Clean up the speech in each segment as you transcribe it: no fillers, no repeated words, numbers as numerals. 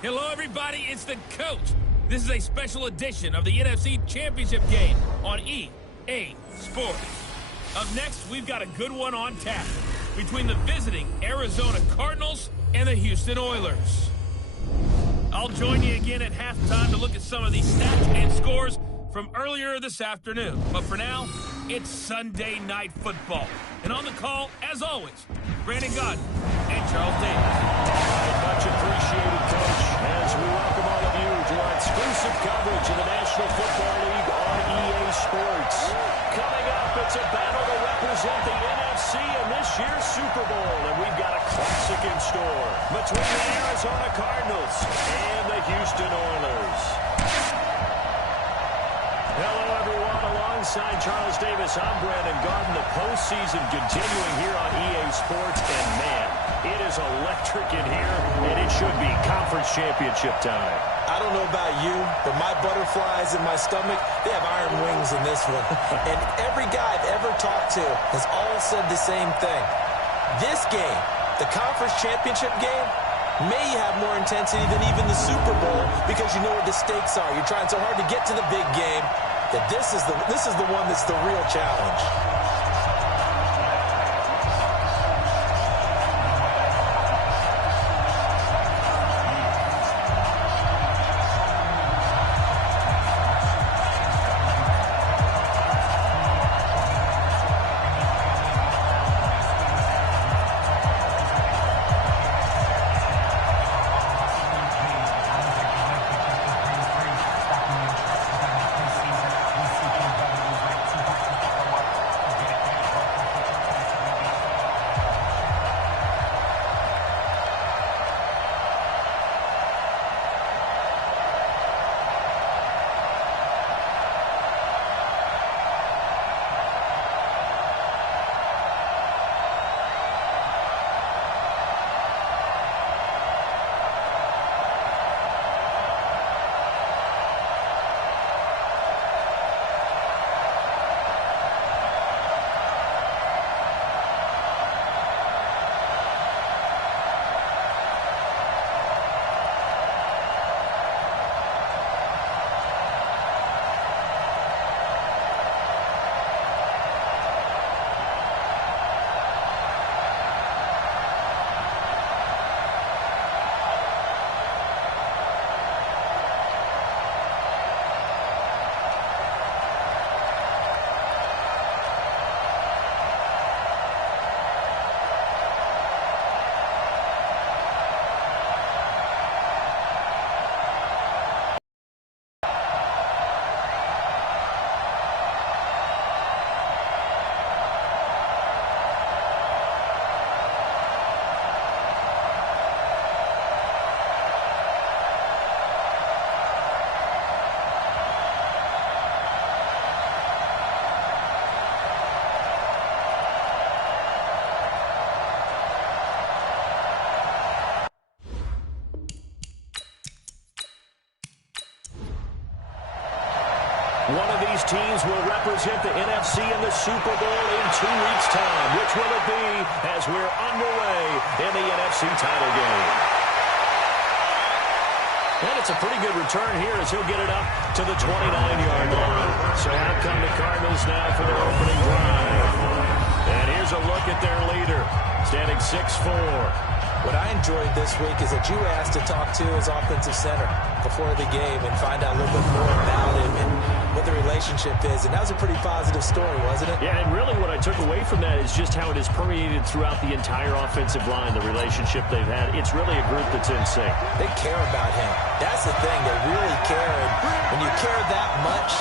Hello, everybody. It's the coach. This is a special edition of the NFC Championship game on EA Sports. Up next, we've got a good one on tap between the visiting Arizona Cardinals and the Houston Oilers. I'll join you again at halftime to look at some of these stats and scores from earlier this afternoon. But for now, it's Sunday Night Football. And on the call, as always, Brandon Godden and Charles Davis. Much appreciated, Coach, as we welcome all of you to our exclusive coverage of the National Football League on EA Sports. Coming up, it's a battle to represent the NFC in this year's Super Bowl, and we've got a classic in store between the Arizona Cardinals and the Houston Oilers. Hello, everyone. Alongside Charles Davis, I'm Brandon Godden. The postseason continuing here on EA Sports, and man, it is electric in here, and it should be conference championship time. I don't know about you, but my butterflies in my stomach, they have iron wings in this one. And every guy I've ever talked to has all said the same thing. This game, the conference championship game, may have more intensity than even the Super Bowl because you know what the stakes are. You're trying so hard to get to the big game that this is the one that's the real challenge. One of these teams will represent the NFC in the Super Bowl in 2 weeks' time. Which will it be as we're underway in the NFC title game? And it's a pretty good return here as he'll get it up to the 29-yard line. So out come the Cardinals now for their opening drive. And here's a look at their leader, standing 6'4". What I enjoyed this week is that you were asked to talk to his offensive center before the game and find out a little bit more about him and what the relationship is. And that was a pretty positive story, wasn't it? Yeah, and really what I took away from that is just how it has permeated throughout the entire offensive line, the relationship they've had. It's really a group that's in sync. They care about him. That's the thing. They really care. And when you care that much,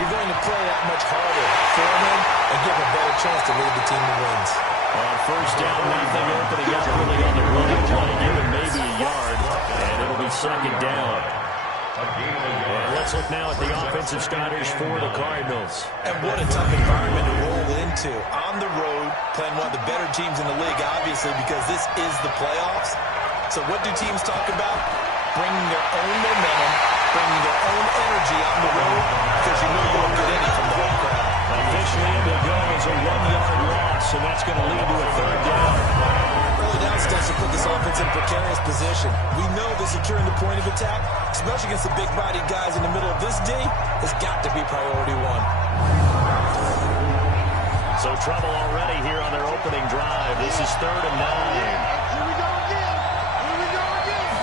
you're going to play that much harder for him and give him a better chance to lead the team to wins. On first down, nothing opening up really on the running play, given maybe a yard, and it'll be second down. And let's look now at the offensive starters for the Cardinals. And what a tough environment to roll into. On the road, playing one of the better teams in the league, obviously, because this is the playoffs. So what do teams talk about? Bringing their own momentum, bringing their own energy on the road, because you know you won't get any from the home crowd. Officially, it will go as a 1-yard loss, and that's going to lead to a third down. Early down wants us to put this offense in precarious position. We know that securing the point of attack, especially against the big-bodied guys in the middle of this D, has got to be priority one. So trouble already here on their opening drive. This is 3rd and 9. Here we go again. Here we go again.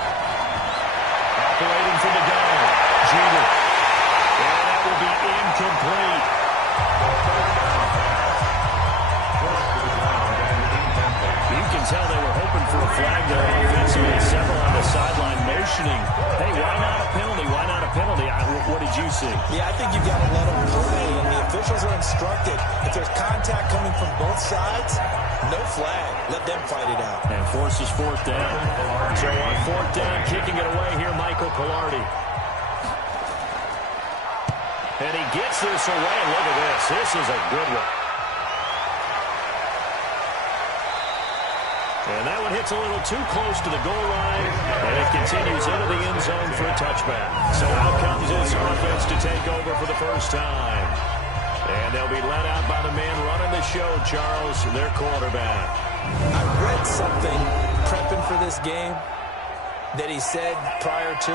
Operating from the gun. Jeter. And that will be incomplete. You can tell they were hoping for a flag there offensively. Several on the sideline motioning. Hey, why not a penalty? Why not a penalty? What did you see? Yeah, I think you've got to let them play, and the officials are instructed. If there's contact coming from both sides, no flag. Let them fight it out. And forces 4th down. So on 4th down, kicking it away here, Michael Pilardi. And he gets this away. Look at this. This is a good one. And that one hits a little too close to the goal line, and it continues into the end zone for a touchback. So out comes this offense to take over for the first time. And they'll be led out by the man running the show, Charles, their quarterback. I read something prepping for this game that he said prior to,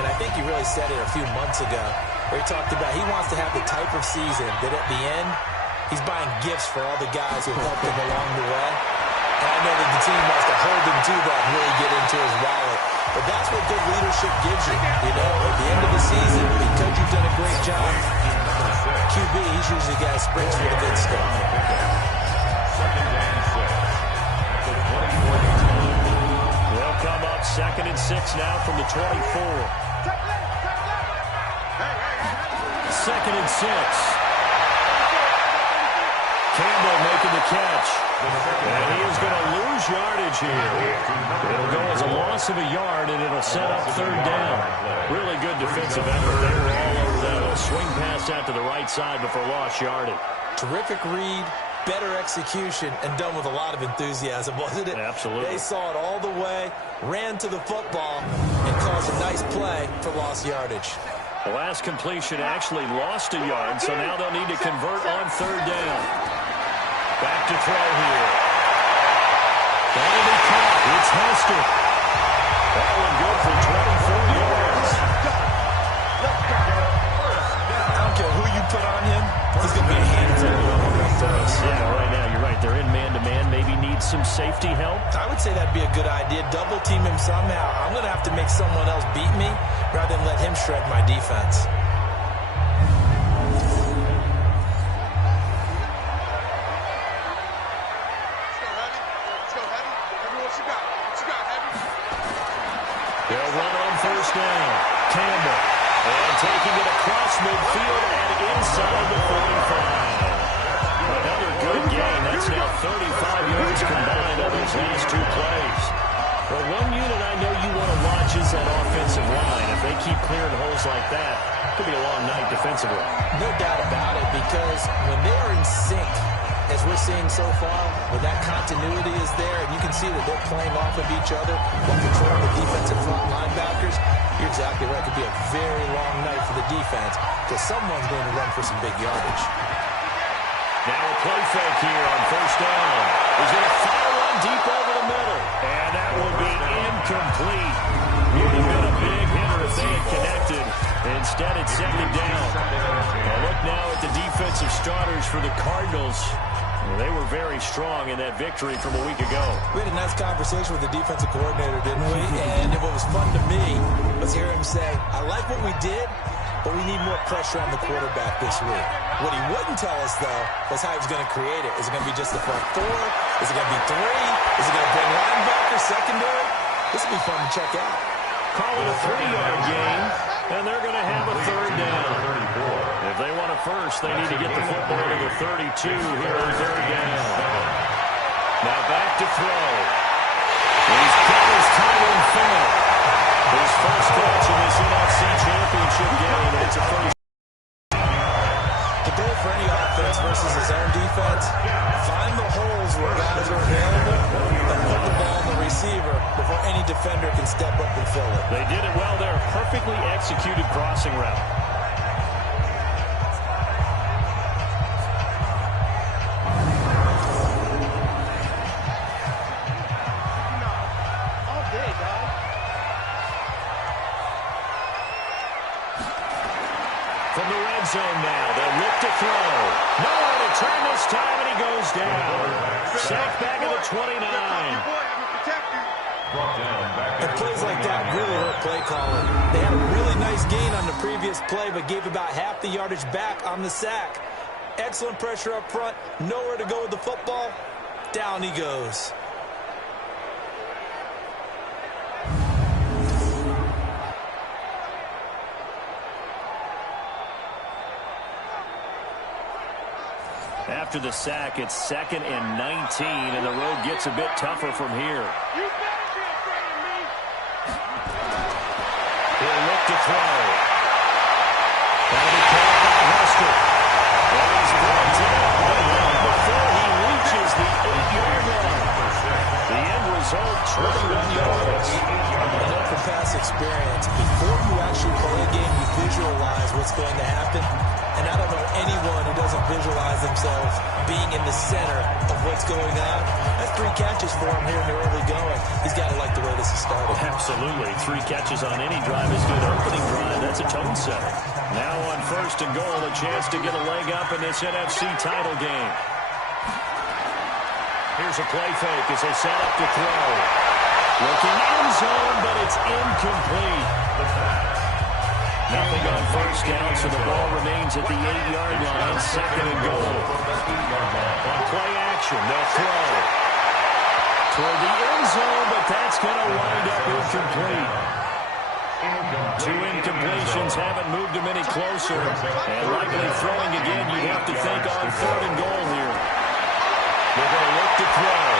and I think he really said it a few months ago, where he talked about he wants to have the type of season that at the end, he's buying gifts for all the guys who helped him along the way. And I know that the team wants to hold him to that and really get into his wallet. But that's what good leadership gives you. You know, at the end of the season, because you've done a great job, QB, he's usually the guy who springs for the good stuff. They'll come up 2nd and 6 now from the 24. 2nd and 6. Campbell making the catch. And he is going to lose yardage here. It'll go as a loss of a yard, and it'll set up 3rd down. Really good defensive effort. They were all over that. A swing pass out to the right side before lost yardage. Terrific read, better execution, and done with a lot of enthusiasm, wasn't it? Absolutely. They saw it all the way, ran to the football, and caused a nice play for lost yardage. The last completion actually lost a yard, so now they'll need to convert on 3rd down. Back to throw here. That'll be caught. It's Hester. That one good for 24 yards. I don't care who you put on him. He's going to be a handful for us. Yeah, right now, you're right. They're in man-to-man. Maybe need some safety help. I would say that'd be a good idea. Double team him somehow. I'm going to have to make someone else beat me rather than let him shred my defense. They'll run on 1st down. Campbell. And taking it across midfield and inside the 45. Another good game. That's now 35 yards combined on those last 2 plays. Well, one unit I know you want to watch is that offensive line. If they keep clearing holes like that, it could be a long night defensively. No doubt about it, because when they are in sync, as we're seeing so far, when that continuity is there, and you can see that they're playing off of each other while controlling the defensive front linebackers, you're exactly right. It could be a very long night for the defense because someone's going to run for some big yardage. Now a play fake here on 1st down. He's going to fire one deep over the middle. And that will be incomplete. Would have been a big hitter if they had connected. Instead, it's 2nd down. Now look now at the defensive starters for the Cardinals. They were very strong in that victory from a week ago. We had a nice conversation with the defensive coordinator, didn't we? And what was fun to me was hear him say, I like what we did, but we need more pressure on the quarterback this week. What he wouldn't tell us, though, was how he was going to create it. Is it going to be just the front 4? Is it going to be 3? Is it going to bring linebacker, secondary? This will be fun to check out. Call it a 3-yard gain, and they're going to have a 3rd down. If they want a first, they need to get the football to the 32 here on 3rd down. Now back to throw. He's got his tight end foul. His first catch in this NFC Championship game, and it's a first. The goal for any offense versus his own defense, find the holes where guys are available and put the ball on the receiver before any defender can step up and fill it. They did it well there. Perfectly executed crossing route. end zone now. They'll look to throw. Nowhere to turn this time, and he goes down. Sacked back at the 29. And plays like that really hurt play calling. They had a really nice gain on the previous play, but gave about half the yardage back on the sack. Excellent pressure up front. Nowhere to go with the football. Down he goes. After the sack, it's 2nd and 19, and the road gets a bit tougher from here. You better be afraid of me. He'll look to throw. That'll be caught by Hester. And he's brought down before he reaches the 8-yard line. The end result, 21 yards. I know from past experience, before you actually play a game, you visualize what's going to happen. And I don't know anyone who doesn't visualize themselves being in the center of what's going on. That's 3 catches for him here in the early going. He's got to like the way this is started. Absolutely. 3 catches on any drive is good. Opening drive, that's a tone setter. Now on 1st and goal, a chance to get a leg up in this NFC title game. Here's a play fake as they set up to throw. Looking end zone, but it's incomplete. Nothing on 1st down, so the ball remains at the 8-yard line, 2nd and goal. On play action, they'll throw. Toward the end zone, but that's going to wind up incomplete. 2 incompletions haven't moved him any closer. And likely throwing again, you'd have to think on 3rd and goal here. They're going to look to throw.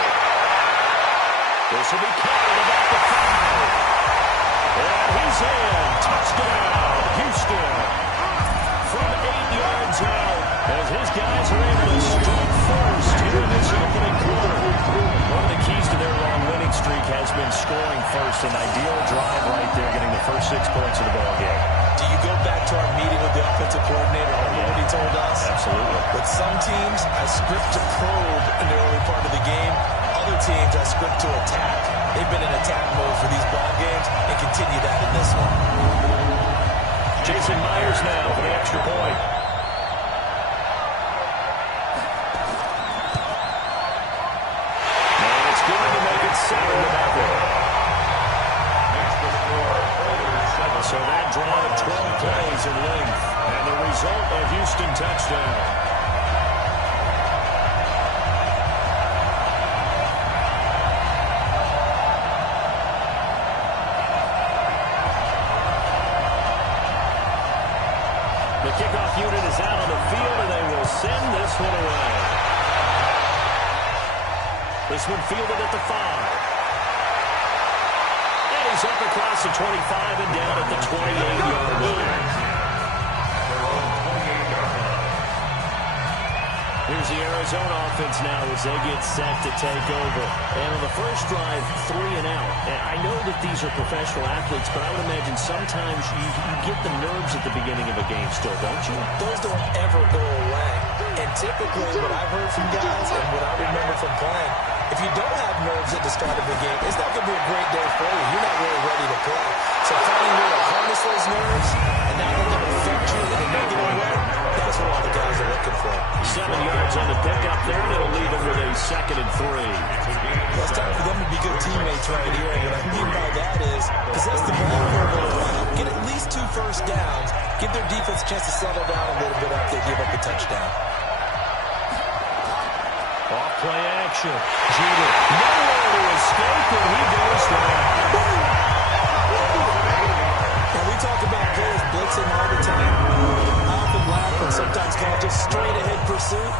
This will be caught at about the 5. And he's in. Touchdown, Houston. From 8 yards out, as his guys are able to strike first here in this opening quarter. One of the keys to their long winning streak has been scoring first. An ideal drive right there, getting the first 6 points of the ball game. Do you go back to our meeting with the offensive coordinator? Remember what he told us? Absolutely. With some teams, I script to probe in the early part of the game. Other teams, I script to attack. They've been in attack mode for these ball games and continue that in this one. Jason Myers now for the extra point. And it's going to make it 7-0. So that draw of 12 plays in length. And the result, a Houston touchdown. The kickoff unit is out on the field, and they will send this one away. This one fielded at the 5. And he's up across the 25 and down at the 28-yard line. Here's the Arizona offense now as they get set to take over. And on the first drive, 3 and out. And I know that these are professional athletes, but I would imagine sometimes you get the nerves at the beginning of a game still, don't you? Those don't ever go away. And typically what I've heard from guys and what I remember from playing, if you don't have nerves at the start of the game, it's not going to be a great day for you. You're not really ready to play. So finding a way to harness those nerves and not let them affect you in a negative way, that's what all the guys are looking for. 7 yards on the pickup there, and it'll leave them with a 2nd and 3. Well, it's time for them to be good teammates right here. And what I mean by that is possess the ball for a little while, get at least 2 first downs, give their defense a chance to settle down a little bit after they give up a touchdown. Off play action. Jeter nowhere to escape, and he goes down. And we talk about players blitzing all the time. I often laugh and sometimes call it just straight ahead pursuit.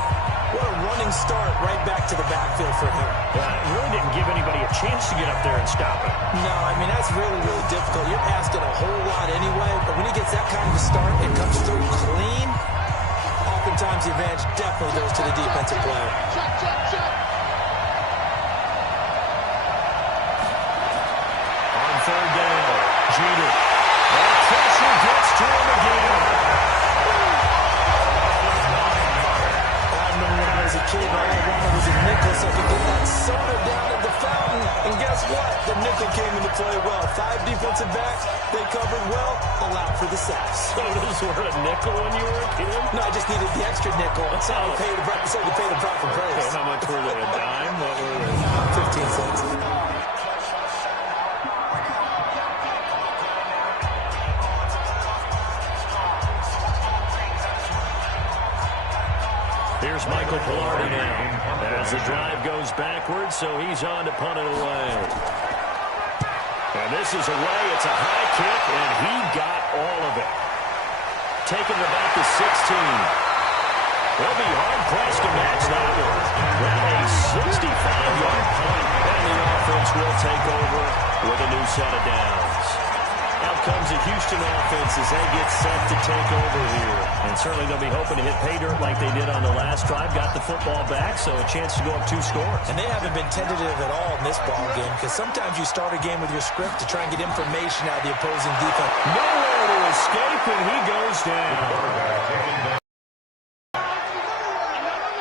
What a running start right back to the backfield for him. It really didn't give anybody a chance to get up there and stop it. No, I mean, that's really, really difficult. You're asking a whole lot anyway, but when he gets that kind of a start and comes through clean, oftentimes the advantage definitely goes to the defensive player. On 3rd down, Jeter. That pressure gets to him again. I remember when I was a kid, all I wanted was a nickel, so I could get that soda down at the fountain. And guess what? The nickel came into play well. 5 defensive backs, they covered well, allowed for the sacks. Sodas were a nickel when you were a kid? No, I just needed the extra nickel so I could pay the proper price. Okay, how much were they? A dime? What were they? 15 cents. Here's Michael Pilardi now as the drive goes backwards, so he's on to punt it away. And this is away. It's a high kick, and he got all of it. Taking it back to 16. They'll be hard-pressed to match that one. Then a 65-yard punt, and the offense will take over with a new set of downs. Out comes the Houston offense as they get set to take over here. And certainly they'll be hoping to hit pay dirt like they did on the last drive. Got the football back, so a chance to go up 2 scores. And they haven't been tentative at all in this ball game, because sometimes you start a game with your script to try and get information out of the opposing defense. Nowhere to escape, and he goes down.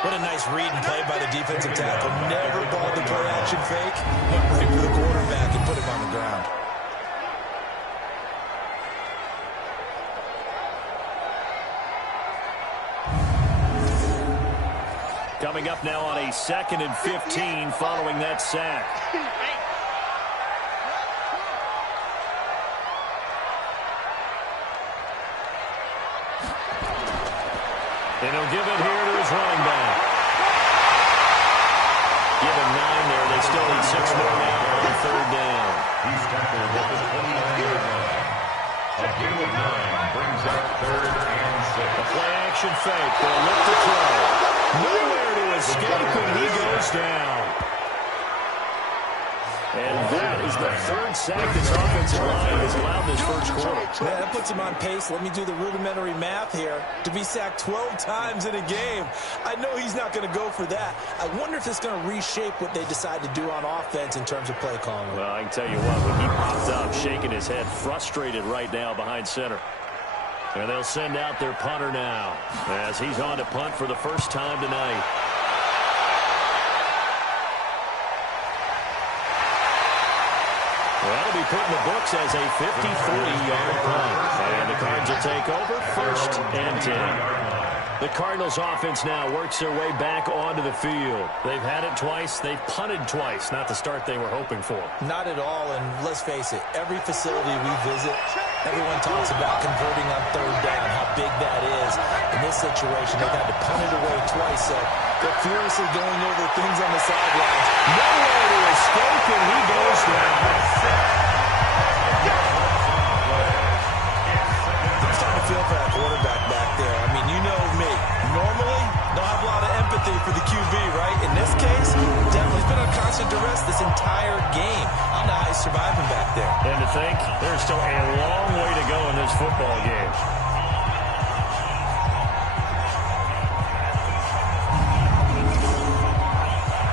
What a nice read and play by the defensive tackle. Never balled the play-action fake. Went right for the quarterback and put him on the ground. Coming up now on a 2nd and 15 following that sack. And he'll give it here to his running back. Give him 9 there. They still need 6 more now on 3rd down. He's tackled at the 28-yard line. A gain of 9 brings up 3rd and 6. A play-action fake. They'll look to throw. Nowhere to escape, and he goes down. And that is the 3rd sack this offensive line has allowed this first quarter. Yeah, that puts him on pace. Let me do the rudimentary math here. To be sacked 12 times in a game. I know he's not going to go for that. I wonder if it's going to reshape what they decide to do on offense in terms of play calling. Well, I can tell you what, when he popped up, shaking his head, frustrated right now behind center. And they'll send out their punter now as he's on to punt for the first time tonight. Well, that'll be put in the books as a 53-yard punt. And the Cards will take over 1st and 10. The Cardinals offense now works their way back onto the field. They've had it twice. They've punted twice. Not the start they were hoping for. Not at all, and let's face it, every facility we visit, everyone talks about converting on 3rd down, how big that is. In this situation, they've had to punt it away twice, so they're furiously going over things on the sidelines. Nowhere to escape, and he goes down. I'm starting to feel for that quarterback back there. I mean, you know me. Normally, don't have a lot of empathy for the QB, right? In this case, definitely been on constant duress this entire game. I don't know how he's surviving back there. And to think, there's still a long way to go in this football game.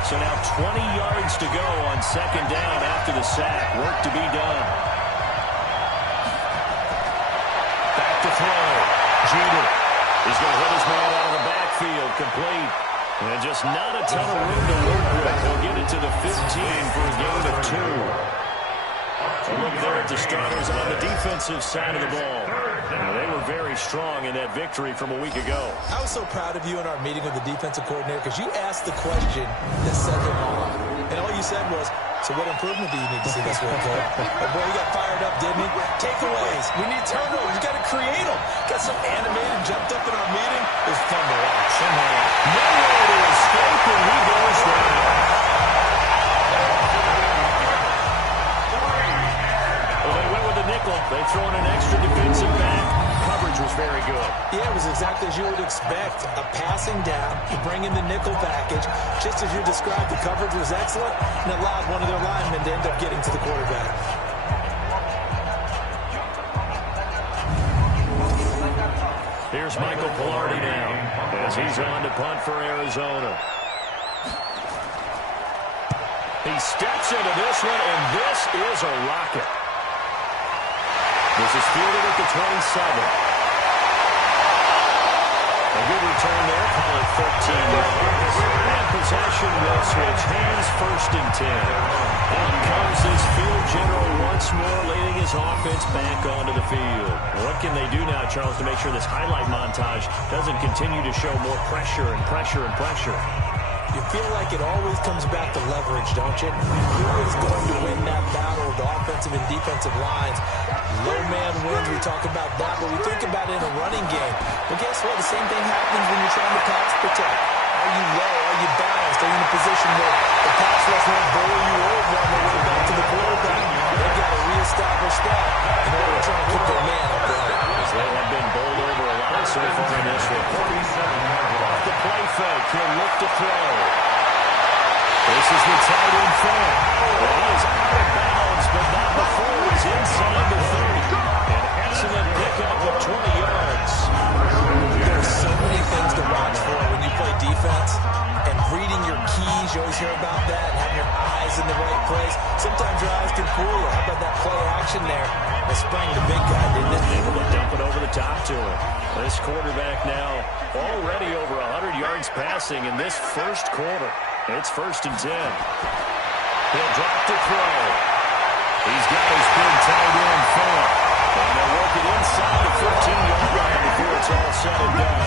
So now 20 yards to go on 2nd down after the sack. Work to be done. Back to throw. Jeter is going to hit his man out of the backfield. Complete. And just not a ton of room to work with. They'll get it to the 15 for a gain of 2. A look there at the starters on the defensive side of the ball. Now, they were very strong in that victory from a week ago. I was so proud of you in our meeting with the defensive coordinator because you asked the question that set him off. And all you said was, so what improvement do you need to see this week, Coach? Oh, boy, he got fired up, didn't he? Takeaways. We need turnovers. You got to create them. Got so animated, jumped up in our meeting. It was fun to watch. Somehow, nowhere to escape, and he goes down. They throw in an extra defensive back. Coverage was very good. Yeah, it was exactly as you would expect. A passing down, you bring in the nickel package. Just as you described, the coverage was excellent and allowed one of their linemen to end up getting to the quarterback. Here's Michael Pilardi now as he's on to punt for Arizona. He steps into this one, and this is a rocket. This is fielded at the 27. A good return there, call it 13 yards. And possession formation will switch hands, 1st and 10. Out comes this field general once more, leading his offense back onto the field. What can they do now, Charles, to make sure this highlight montage doesn't continue to show more pressure and pressure and pressure? You feel like it always comes back to leverage, don't you? Who is going to win that battle of the offensive and defensive lines? Low man wins, we talk about that, but we think about it in a running game. But guess what? The same thing happens when you're trying to pass protect. Are you low? Are you balanced? Are you in a position where the pass rush won't bowl you over on the way back to the quarterback? They've got to reestablish that in order to try and keep their man up there. They have been bowled over a lot so far in this one. Off the play fake, he'll look to throw. This is the tight end fake. Well, he is out of bounds, but not before he's inside the 30. An excellent pickup of 20 yards. There's so many things to watch for when you play defense. And reading your keys, you always hear about that, and having your eyes in the right place. Sometimes your eyes can fool you. How about that play action there? It sprang the big guy, didn't it? Able to dump it over the top to him. This quarterback now already over 100 yards passing in this first quarter. It's 1st and 10. He'll drop to throw. He's got his big tight end front. And they'll work it inside the 15-yard line before it's all said and done.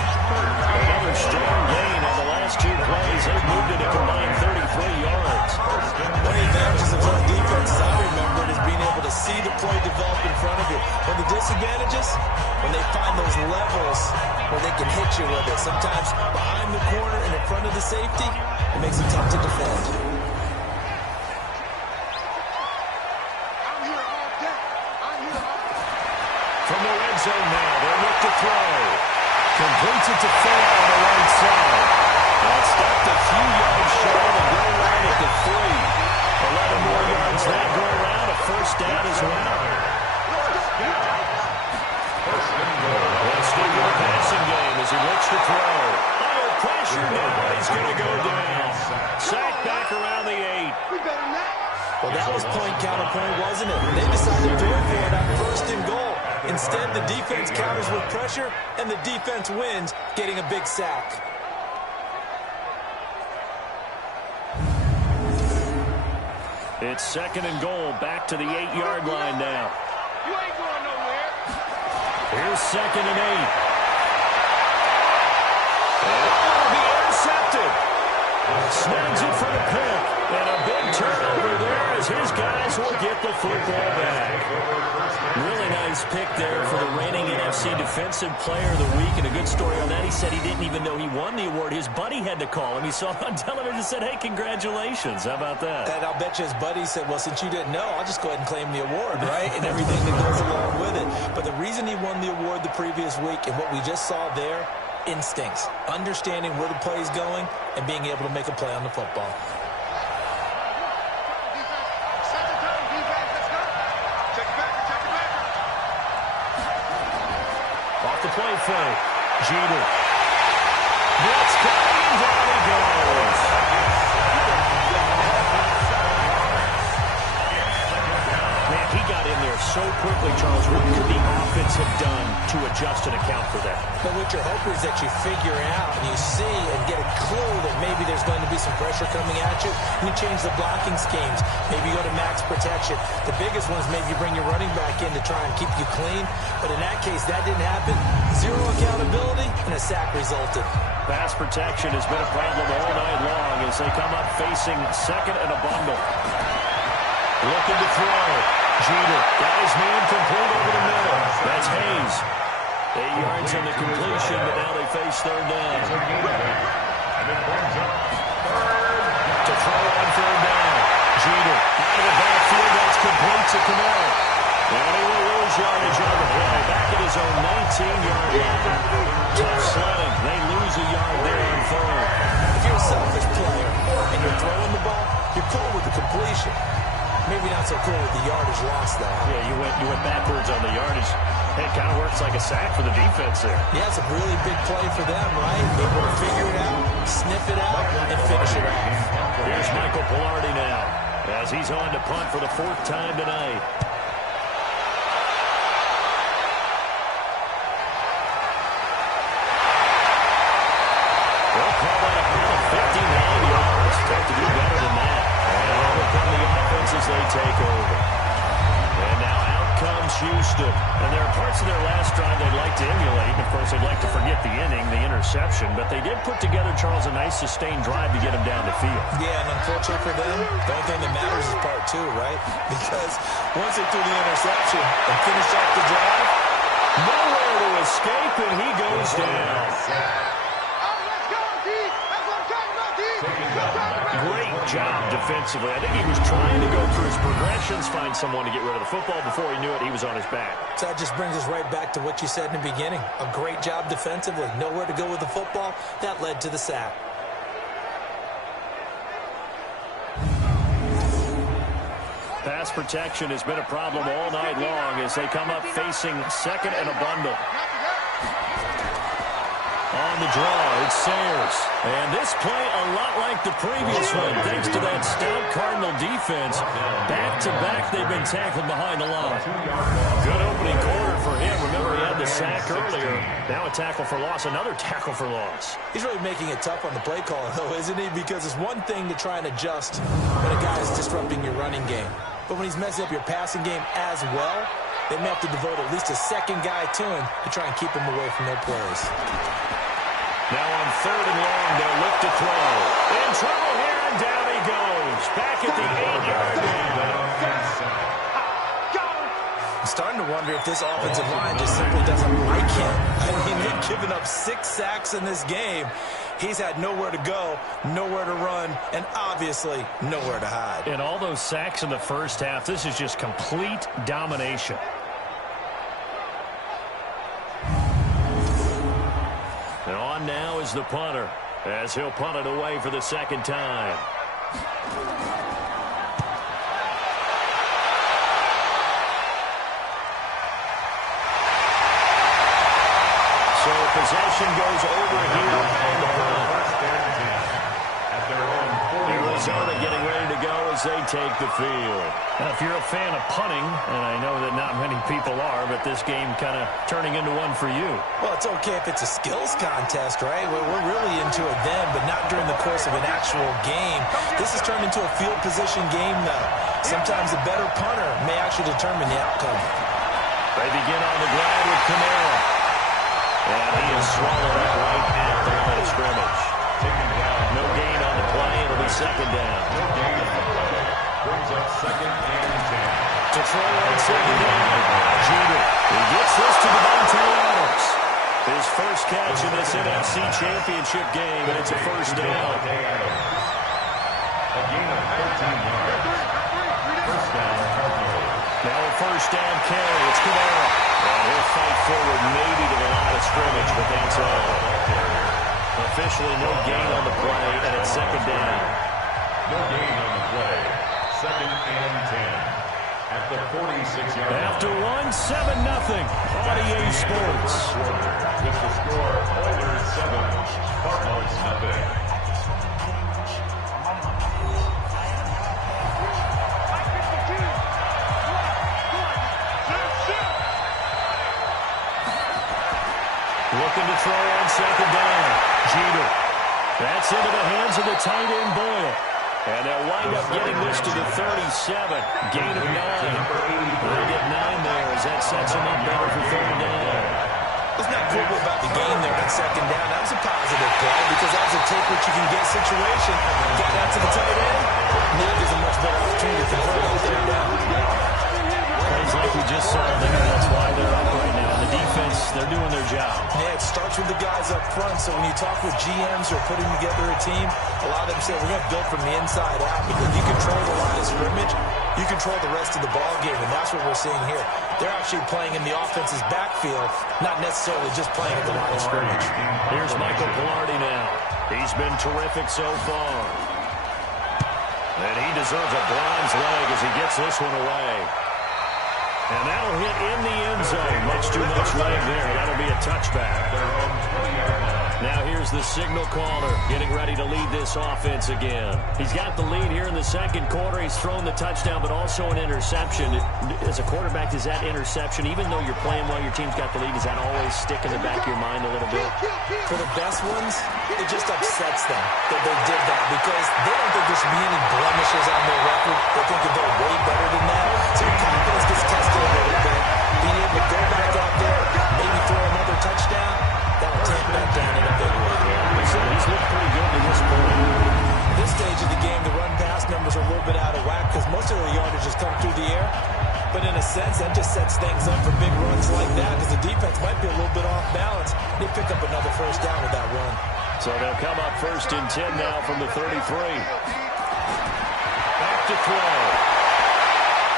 Another strong gain on the last 2 plays. They've moved it a combined 33 yards. One of the advantages of zone defense, as I remember it, is being able to see the play develop in front of you. One of the disadvantages, when they find those levels where they can hit you with it. Sometimes behind the corner and in front of the safety, it makes it tough to defend. From the red zone now, they'll look to throw. Completes it to Fair on the right side. That stopped a few yards short of the goal line at the 3. 11 more yards that go around, a 1st down as well. They'll stick with the passing game as he looks to throw. Under pressure now, he's going to go down. Sacked back around the 8. Well, that was point counterpoint, wasn't it? They decided to go for it on 1st and goal. Instead, the defense counters with pressure, and the defense wins, getting a big sack. It's 2nd and goal, back to the 8-yard line now. You ain't going nowhere. Here's 2nd and 8. It'll be intercepted. Snags it for the pick. And a big turnover there as his guys will get the football back. Really nice pick there for the reigning NFC Defensive Player of the Week. And a good story on that. He said he didn't even know he won the award. His buddy had to call him. He saw it on television and said, hey, congratulations. How about that? And I'll bet you his buddy said, well, since you didn't know, I'll just go ahead and claim the award, right? And everything that goes along with it. But the reason he won the award the previous week and what we just saw there, instincts, understanding where the play is going and being able to make a play on the football. Off the play fake. Jeter. Blitz coming and down he goes. Man, he got in there so quickly, Charles. What could the offense have done to adjust and account for that? But what you're hoping is that you figure out and you see and get a clue that maybe there's going to be some pressure coming at you, and you change the blocking schemes. Maybe you go to max protection. The biggest one is maybe you bring your running back in to try and keep you clean. But in that case, that didn't happen. Zero accountability, and a sack resulted. Pass protection has been a problem all night long as they come up facing 2nd and a bundle. Looking to throw. Jeter got his man complete over the middle. That's Hayes. 8 yards on the completion, but now they face 3rd down. To throw on 3rd down. Jeter out of the backfield. That's complete to Camaro. And he will lose yardage on the play. Back at his own 19-yard line. Tough sledding. They lose a yard there on 3rd. If you're a selfish player and you're throwing the ball, you're cool with the completion. Maybe not so cool with the yardage loss, though. Yeah, you went backwards on the yardage. Hey, it kind of works like a sack for the defense there. Yeah, it's a really big play for them, right? Able to figure it out, sniff it out, and finish it off. Here's Michael Pilardi now as he's on to punt for the 4th time tonight. They'll call that a punt of 59 yards. Understood. And there are parts of their last drive they'd like to emulate. Of course, they'd like to forget the inning, the interception. But they did put together, Charles, a nice sustained drive to get them down the field. Yeah, and unfortunately for them, the only thing that matters is part two, right? Because once they threw the interception and finished off the drive, nowhere to escape, and he goes down. Great job defensively. I think he was trying to go through his progressions, find someone to get rid of the football. Before he knew it, he was on his back. So that just brings us right back to what you said in the beginning. A great job defensively. Nowhere to go with the football. That led to the sack. Pass protection has been a problem all night long as they come up facing second and a bundle. On the draw, it's Sayers. And this play a lot like the previous one, thanks to that stout Cardinal defense. Back-to-back, they've been tackled behind the line. Good opening quarter for him. Remember, he had the sack earlier. Now a tackle for loss, another tackle for loss. He's really making it tough on the play call, though, isn't he? Because it's one thing to try and adjust when a guy is disrupting your running game. But when he's messing up your passing game as well, they may have to devote at least a second guy to him to try and keep him away from their plays. Now on third and long, they'll look to throw. In trouble here, and down he goes. Back at the 8-yard line. I'm starting to wonder if this offensive line just simply doesn't like him. I mean, they've given up 6 sacks in this game. He's had nowhere to go, nowhere to run, and obviously nowhere to hide. And all those sacks in the first half, this is just complete domination. And on now is the punter, as he'll punt it away for the second time. So possession goes over here on the punt. Arizona getting ready to go as they take the field. Now, if you're a fan of punting, and I know that not many people are, but this game kind of turning into one for you. Well, it's okay if it's a skills contest, right? We're really into it then, but not during the course of an actual game. This has turned into a field position game, though. Sometimes a better punter may actually determine the outcome. They begin on the ground with Camara. And he is swallowed up right at the line of scrimmage. No gain on the play. It'll be second down. Brings up second and 10. To throw on second down. Jeter. He gets this to Devontae Adams. His first catch in this NFC Championship game, and it's a first down. A gain of 13 yards. First down, Cardinals. Now a first down carry. It's Camara. And he'll fight forward maybe to the line of scrimmage, but that's all. Officially no gain on the play, and it's second down. No gain on the play. Second and 10. At the 46-yard line. After one, 7-0 on EA Sports. With the score, Oilers 7, Cardinals 0. Looking to throw on second down. Jeter. That's into the hands of the tight end, Boyle. And they'll wind up getting this to the 37. Gain of 9. They get 9 there as that sets them up better for third down. It's not cool about the game there on second down. That was a positive play because that was a take what you can get situation. Got out to the tight end. Now there's a much better opportunity to convert on third down. Plays like we just saw there. That's why they're up right now. The defense, they're doing their job. Yeah, it starts with the guys up front. So when you talk with GMs who are putting together a team, a lot of them say we're going to build from the inside out because you control the line of scrimmage, you control the rest of the ball game, and that's what we're seeing here. They're actually playing in the offense's backfield, not necessarily just playing at the line of scrimmage. Here's Michael Pilardi now. He's been terrific so far. And he deserves a bronze leg as he gets this one away. And that'll hit in the end zone. Much too much leg there. That'll be a touchback. Now here's the signal caller getting ready to lead this offense again. He's got the lead here in the second quarter. He's thrown the touchdown, but also an interception. As a quarterback, does that interception, even though you're playing while your team's got the lead, does that always stick in the back of your mind a little bit? For the best ones, it just upsets them that they did that because they don't think there should be any blemishes on their record. They think that they're way better than that. So your confidence gets tested a little bit. Being able but in a sense, that just sets things up for big runs like that because the defense might be a little bit off balance. They pick up another first down with that run. So they'll come up 1st and 10 now from the 33. Back to throw.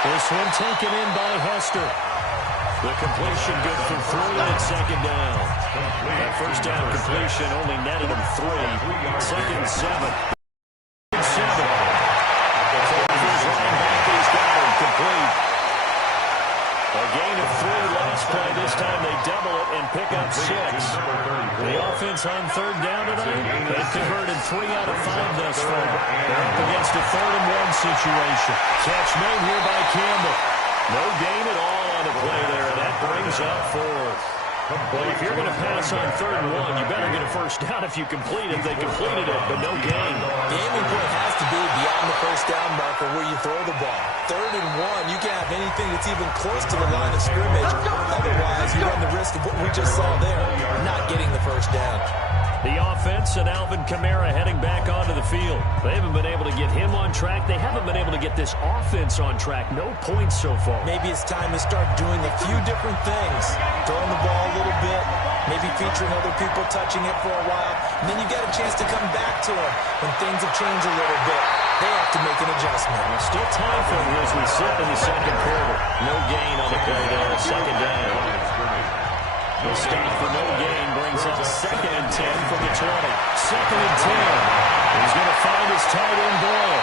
This one taken in by Hester. The completion good for 3 on 2nd down. That first down completion only netted him 3. 2nd and 7. Complete. A gain of 3 last play. This time they double it and pick up 6. The offense on 3rd down tonight. They've converted 3 out of 5 thus far. They're up against a 3rd and 1 situation. Catch made here by Campbell. No gain at all on the play there. And that brings up 4. Well, if you're going to pass on 3rd and 1, you better get a first down if you complete it. They completed it, but no gain. The aiming point has to be beyond the first down marker where you throw the ball. 3rd and 1, you can't have anything that's even close to the line of scrimmage. Otherwise, you run the risk of what we just saw there, not getting the first down. The offense and Alvin Kamara heading back onto the field. They haven't been able to get him on track. They haven't been able to get this offense on track. No points so far. Maybe it's time to start doing a few different things. Throwing the ball a little bit, maybe featuring other people touching it for a while, and then you get a chance to come back to it when things have changed a little bit. They have to make an adjustment. Still time for it as we sit in the 2nd quarter. No gain on the play there. 2nd down. The stop for no gain brings up 2nd and 10 from the 20. 2nd and 10. He's going to find his tight end Boyle.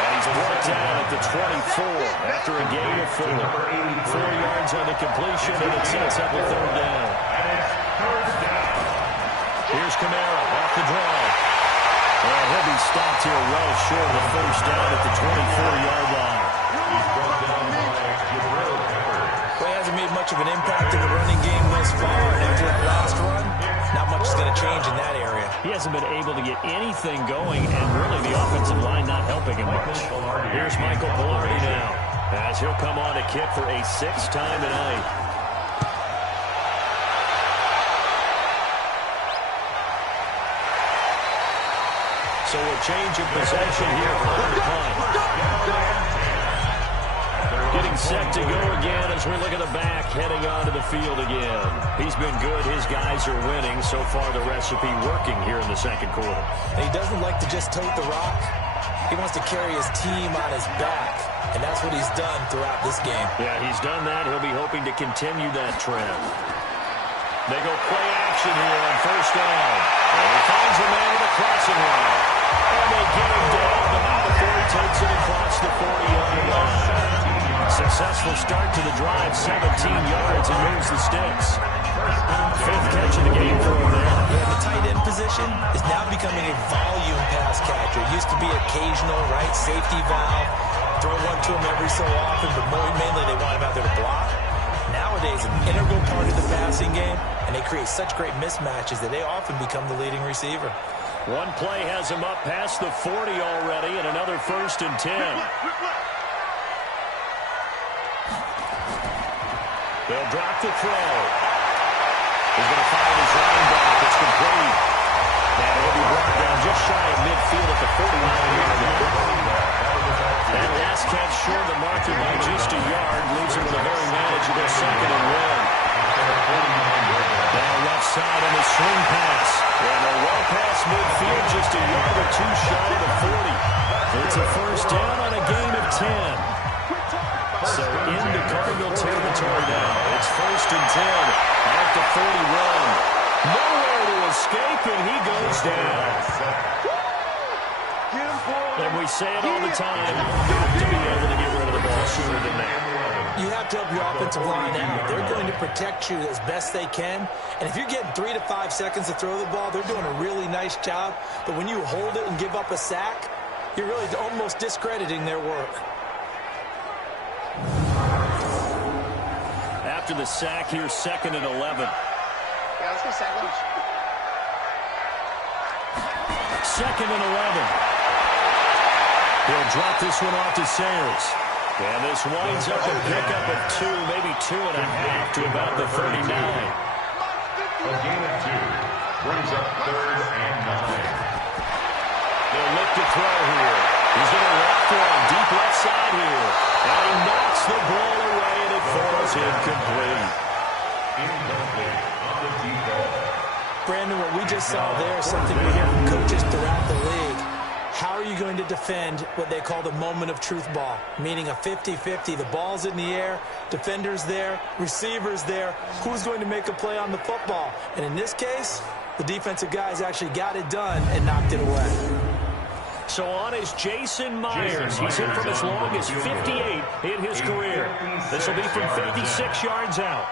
And he's brought down at the 24 after a gain of 4. 4 yards on the completion, and it sets up a 3rd down. Here's Kamara off the draw. Well, he'll be stopped here well short of the first down at the 24-yard line. Well, he hasn't made much of an impact in the running game thus far, and after that last run, not much is going to change in that area. He hasn't been able to get anything going, and really the offensive line not helping him much. Here's Michael Pilardi now, as he'll come on to kick for a 6th time tonight. So a change of possession here on the punt. Getting set to go again as we look at the back, heading onto the field again. He's been good. His guys are winning. So far, the recipe working here in the 2nd quarter. And he doesn't like to just tote the rock. He wants to carry his team on his back, and that's what he's done throughout this game. Yeah, he's done that. He'll be hoping to continue that trend. They go play action here on 1st down. And he finds a man with a crossing route. And they get him down, but not before he takes it across the 40-yard line. Successful start to the drive, 17 yards, and moves the sticks. 5th catch of the game for him there. Yeah, the tight end position is now becoming a volume pass catcher. It used to be occasional, right, safety valve, throw one to him every so often, but mainly they want him out there to block. Nowadays, an integral part of the passing game, and they create such great mismatches that they often become the leading receiver. One play has him up past the 40 already, and another 1st and 10. They'll drop the throw. He's going to find his running back. It's complete. And he'll be brought down just shy of midfield at the 49-yard line. That last catch short of the marker by just a yard leaves him with a very manageable 2nd and 1. Now left side on the swing pass. And they're well past midfield, just a yard or 2 shy of the 40. It's a 1st down on a gain of 10. So into Cardinal territory now. It's 1st and 10 at the 41. Nowhere to escape, and he goes down. And we say it all the time, you have to be able to get rid of the ball sooner than that. You have to help your offensive line out. They're going to protect you as best they can. And if you're getting 3 to 5 seconds to throw the ball, they're doing a really nice job. But when you hold it and give up a sack, you're really almost discrediting their work. After the sack, here's 2nd and 11. Yeah, let's go 2nd. 2nd and 11. He'll drop this one off to Sayers. And this winds up a pickup of 2, maybe 2.5 to about the 39. A gain of 2 brings up 3rd and 9. They'll look to throw here. He's going to left one, deep left side here. And he knocks the ball away, and it falls incomplete. Incomplete on the deep ball. Brandon, what we just saw there is something we hear from coaches throughout the league. How are you going to defend what they call the moment of truth ball, meaning a 50-50? The ball's in the air, defender's there, receiver's there. Who's going to make a play on the football? And in this case, the defensive guys actually got it done and knocked it away. So on is Jason Myers. He's hit from as long as 58 in his career. This will be from 56 yards out.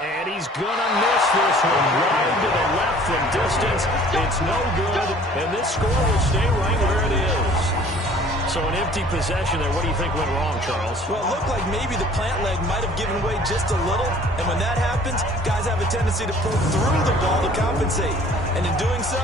And he's going to miss this one wide to the left from distance. It's no good, and this score will stay right where it is. So an empty possession there. What do you think went wrong, Charles? Well, it looked like maybe the plant leg might have given way just a little, and when that happens, guys have a tendency to pull through the ball to compensate. And in doing so,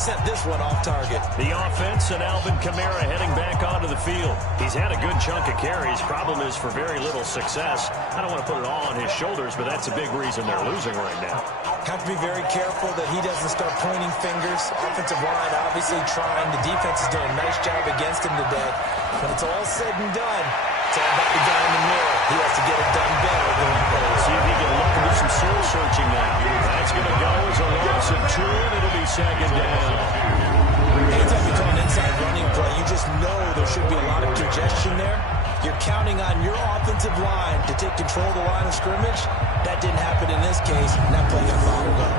sent this one off target. The offense and Alvin Kamara heading back onto the field. He's had a good chunk of carries. Problem is for very little success. I don't want to put it all on his shoulders, but that's a big reason they're losing right now. Have to be very careful that he doesn't start pointing fingers. Offensive line obviously trying. The defense is doing a nice job against him today. When it's all said and done, it's all about the guy in the mirror. He has to get it done better going forward. See if he can look and do some soul searching now. That's going to go as a loss of 2, and it'll be second down. Anytime you call an inside running play, you just know there should be a lot of congestion there. You're counting on your offensive line to take control of the line of scrimmage. That didn't happen in this case, and that play got fouled up.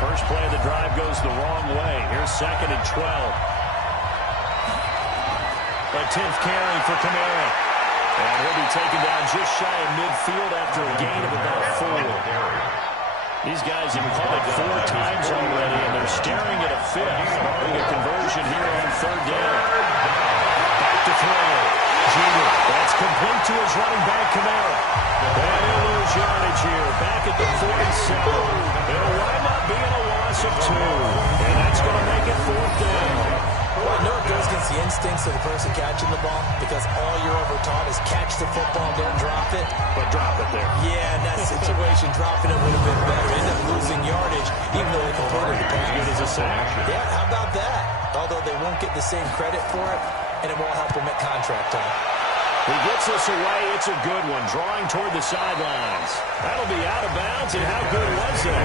First play of the drive goes the wrong way. Here's 2nd and 12. A 10th carry for Kamara. And he'll be taken down just shy of midfield after a gain of about 4. These guys have punted 4 times already, and they're staring at a 5th, barring a conversion here on 3rd down. Back to throw. Jeter, that's complete to his running back, Kamara. And he'll lose yardage here, back at the 47. It'll wind up being a loss of 2, and that's going to make it 4th down. Well, I know it goes against the instincts of the person catching the ball because all you're ever taught is catch the football, don't drop it. But drop it there. Yeah, in that situation, dropping it would have been better. End up losing yardage, even though they completed the pass. As good as a sack. Yeah, how about that? Although they won't get the same credit for it, and it won't help them at contract time. He gets this away. It's a good one. Drawing toward the sidelines. That'll be out of bounds, and how good was that?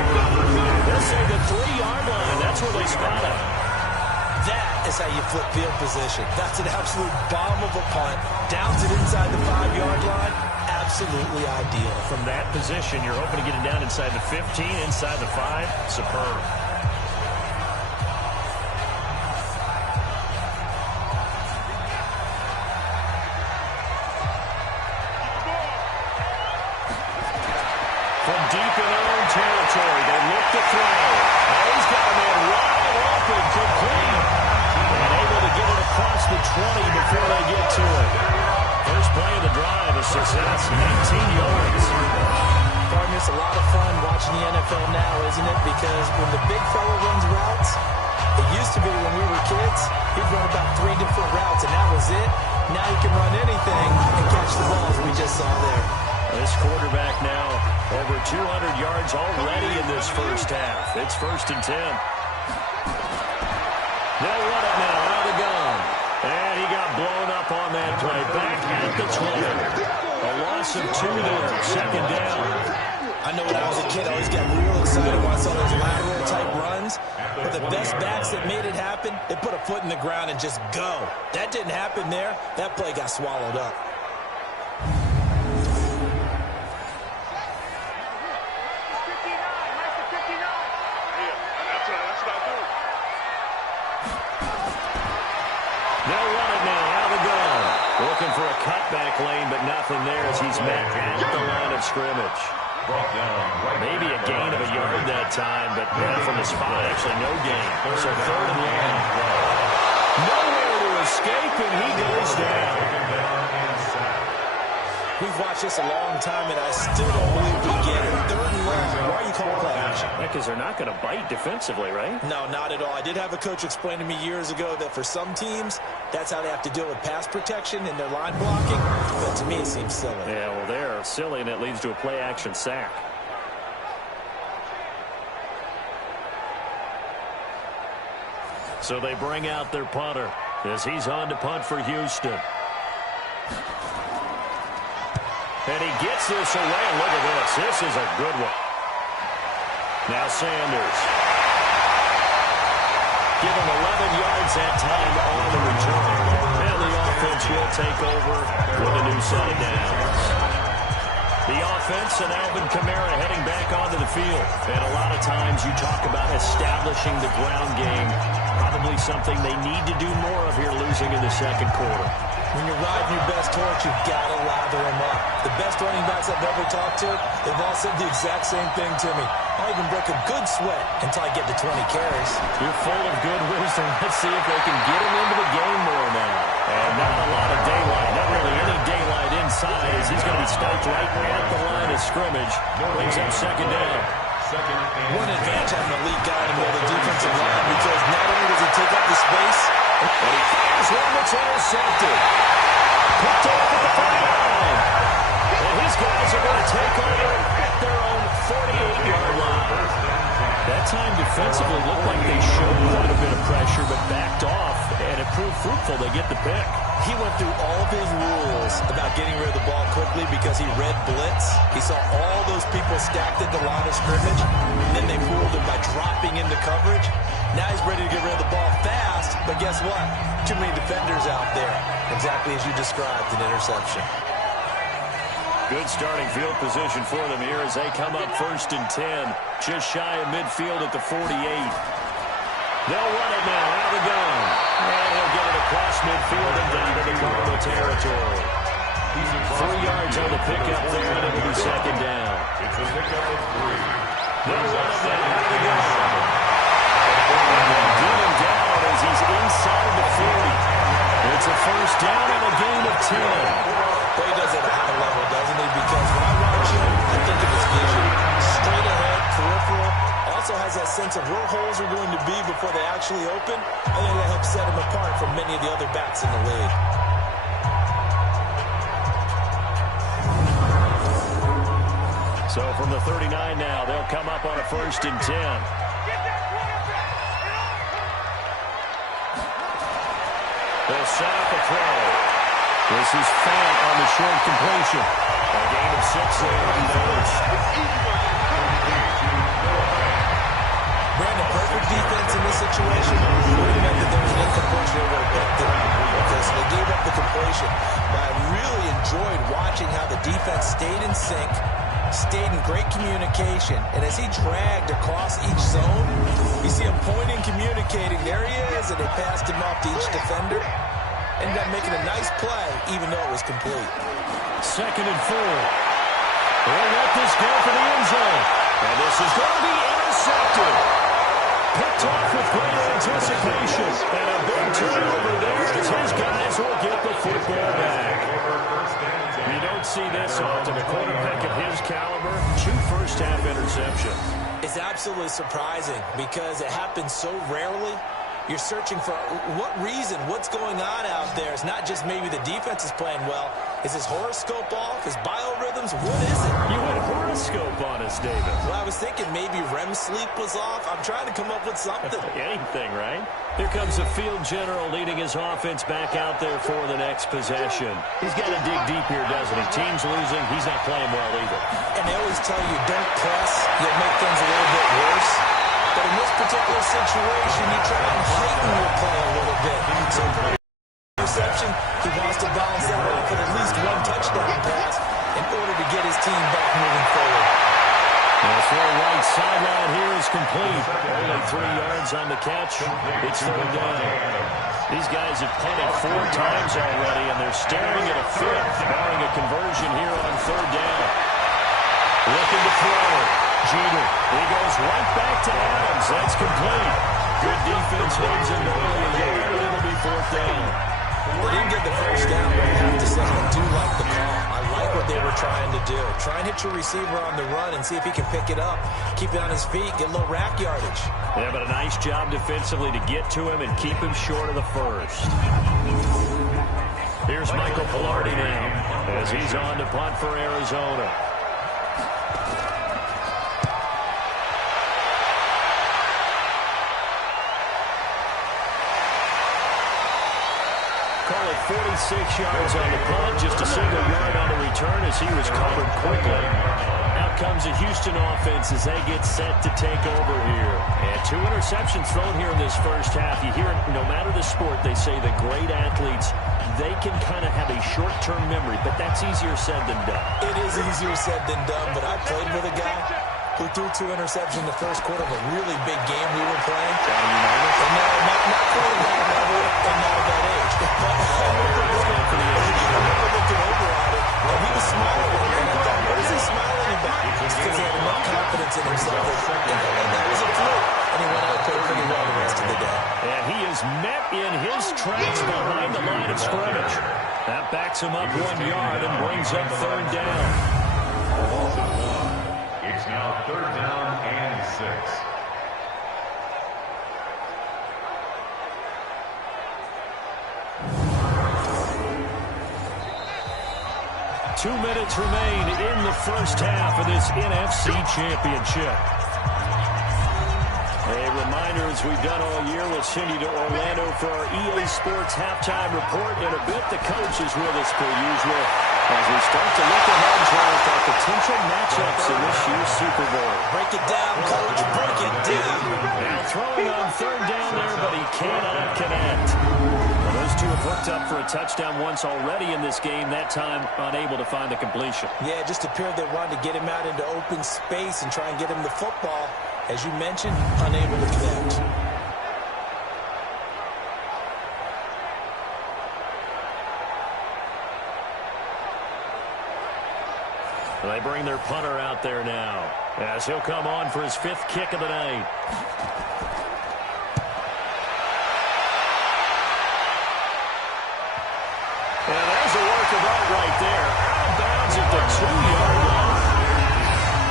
They'll say the 3-yard line. That's where they spot him. That is how you flip field position. That's an absolute bomb of a punt. Downs it inside the 5-yard line. Absolutely ideal. From that position, you're hoping to get it down inside the 15, inside the 5. Superb. From deep in their own territory, they look to throw. Oh, he's got a man wide open, complete. And able to get it across the 20 before they get to it. First play of the drive, a success, 19 yards. Pardon, it's a lot of fun watching the NFL now, isn't it? Because when the big fella runs routes, it used to be when we were kids, he'd run about 3 different routes, and that was it. Now he can run anything and catch the balls we just saw there. This quarterback now over 200 yards already in this first half. It's 1st and 10. They'll run it now out of the gun. And he got blown up on that play. Back at the 20. A loss of 2 there. 2nd down. I know when I was a kid, I always got real excited when I saw those lateral-type runs. But the best backs that made it happen, they put a foot in the ground and just go. That didn't happen there. That play got swallowed up. They'll run it now out of the gun. Looking for a cutback lane, but nothing there as he's met at the line of scrimmage. Maybe a gain of a yard that time, but from the spot, actually no gain. So 3rd and long. Nowhere to escape, and he goes down. We've watched this a long time, and I still don't believe we get it. 3rd and long. Why are you calling play action? Because they're not going to bite defensively, right? No, not at all. I did have a coach explain to me years ago that for some teams, that's how they have to deal with pass protection and their line blocking. But to me, it seems silly. Yeah, well, they're silly, and it leads to a play-action sack. So they bring out their punter as he's on to punt for Houston. And he gets this away. Look at this. This is a good one. Now Sanders. Give him 11 yards that time on the return. And the offense will take over with a new set of downs. The offense and Alvin Kamara heading back onto the field. And a lot of times you talk about establishing the ground game. Probably something they need to do more of here, losing in the second quarter. When you're riding your best horse, you've got to lather them up. The best running backs I've ever talked to, they've all said the exact same thing to me. I'll even break a good sweat until I get to 20 carries. You're full of good wisdom. Let's see if they can get him into the game more now. And not a lot of daylight. Not really any daylight inside as he's going to be stopped right at the line of scrimmage. Brings up second down. One advantage having an elite guy in the middle of the defensive line because not only does he take up the space, but he fires one that's intercepted. Picked off at the 49. And his guys are going to take over at their own 48-yard line. That time defensively looked like they showed quite a bit of pressure but backed off, and it proved fruitful. They get the pick. He went through all of his rules about getting rid of the ball quickly because he read blitz. He saw all those people stacked at the line of scrimmage, and then they fooled him by dropping into coverage. Now he's ready to get rid of the ball fast, but guess what? Too many defenders out there. Exactly as you described, an interception. Good starting field position for them here as they come up 1st and 10. Just shy of midfield at the 48. They'll run it now out of the gun. And he'll get it across midfield and down to the Cardinal territory. 3 yards on the pickup there, and it'll be second down. They'll run it now out of the gun. And they'll get him down as he's inside the 40. It's a first down and a gain of 10. Well, he does it at a high level, doesn't he? Because when I watch him, I think of his vision. Straight ahead, peripheral. Also has that sense of where holes are going to be before they actually open. I think that helps set him apart from many of the other backs in the league. So from the 39 now, they'll come up on a 1st and 10. They'll set up a throw. This is Fant on the short completion. A gain of 6 there on first. Brandon, perfect defense in this situation. Would have meant that there was an incompletion that would have picked it. Okay, so they gave up the completion. But I really enjoyed watching how the defense stayed in sync, stayed in great communication, and as he dragged across each zone, you see him pointing, communicating. There he is, and they passed him off to each defender. Ended up making a nice play, even though it was complete. 2nd and 4. They'll let this go for the end zone. And this is going to be intercepted. Picked off with great anticipation. And a big turnover there as his guys will get the football back. You don't see this often. A quarterback of his caliber, 2 first-half interceptions. It's absolutely surprising because it happens so rarely. You're searching for what reason, what's going on out there. It's not just maybe the defense is playing well. Is his horoscope off? His biorhythms? What is it? You went horoscope on us, David. Well, I was thinking maybe REM sleep was off. I'm trying to come up with something. Anything, right? Here comes the field general leading his offense back out there for the next possession. He's got to dig deep here, doesn't he? Team's losing. He's not playing well either. And they always tell you, don't press. You'll make things a little bit worse. But in this particular situation, you try and heighten your play a little bit. So for interception, he wants to balance that off with at least 1 touchdown pass in order to get his team back moving forward. The throw right sideline here is complete. Only 3 yards on the catch. It's 3rd down. These guys have punted 4 times already, and they're staring at a 5th, barring a conversion here on 3rd down. Looking to throw. Jeter. He goes right back to Adams. That's complete. Good defense holds him to only a yard, and it'll be 4th down. They didn't get the first down, but I have to say I do like the call. I like what they were trying to do. Try and hit your receiver on the run and see if he can pick it up. Keep it on his feet, get a little rack yardage. Yeah, but a nice job defensively to get to him and keep him short of the first. Here's Michael Pilardi now as he's on to punt for Arizona. call it 46 yards on the punt, just a single yard on the return as he was covered quickly. Out comes the Houston offense as they get set to take over here. And 2 interceptions thrown here in this first half. You hear it, no matter the sport, they say the great athletes, they can kind of have a short-term memory, but that's easier said than done. It is easier said than done, but I played with a guy who threw 2 interceptions in the first quarter of a really big game we were playing. And no, not quite at that level and not at that age. But I remember looking over at it, and he was smiling. And I thought, what is he smiling about? It's because he had enough confidence in himself. And that was a fluke. And he went out and played pretty well the rest of the day. And he is met in his tracks behind the line of scrimmage. That backs him up 1 yard and brings up 3rd down. It's now 3rd down and 6. 2 minutes remain in the first half of this NFC Championship. A reminder, as we've done all year, we'll send you to Orlando for our EA Sports halftime report. In a bit, the coach is with us per usual as we start to look ahead to our potential matchups in this year's Super Bowl. Break it down, coach. Break it down. Now throwing on 3rd down there, but he cannot connect. Well, those two have hooked up for a touchdown once already in this game, that time unable to find the completion. Yeah, it just appeared they wanted to get him out into open space and try and get him the football. As you mentioned, unable to connect. They bring their punter out there now as he'll come on for his 5th kick of the night. And there's a work of art right there. Out of bounds at the 2-yard line.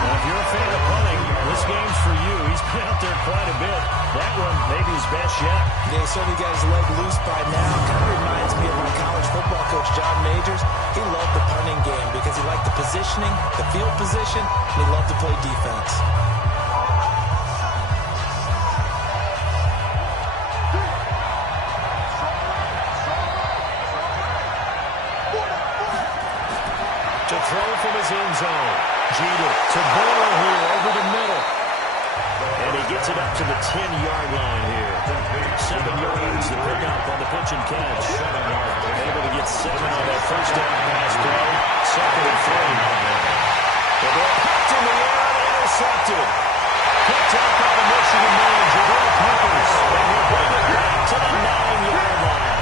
Well, if you're a fan of punting, this game's for you. He's been out there quite a bit. That one maybe his best yet. Yeah, he certainly got his leg loose by now. Kind of reminds me of my college football coach, John Majors. He loved the punting game because he liked the positioning, the field position, and he loved to play defense. To throw from his end zone. Jeter to Burrow here over the middle. And he gets it up to the 10-yard line here. 7 yards, the pickup on the pitch and catch. Able to get 7 on that first down pass play. 2nd and 3. The ball popped in the air and intercepted. Picked up by the Michigan man, Jabril Peppers. And he'll bring it back to the 9-yard line.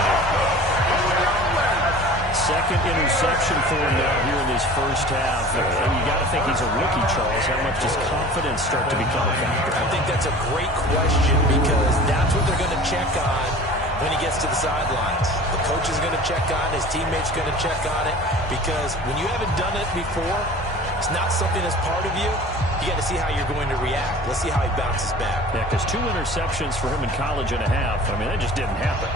2nd interception for him now here in this first half. And you got to think he's a rookie, Charles. How much does confidence start to become a factor? I think that's a great question because that's what they're going to check on when he gets to the sidelines. The coach is going to check on it. His teammates going to check on it because when you haven't done it before, it's not something that's part of you. You got to see how you're going to react. Let's see how he bounces back. Yeah, because 2 interceptions for him in college and a half. I mean, that just didn't happen.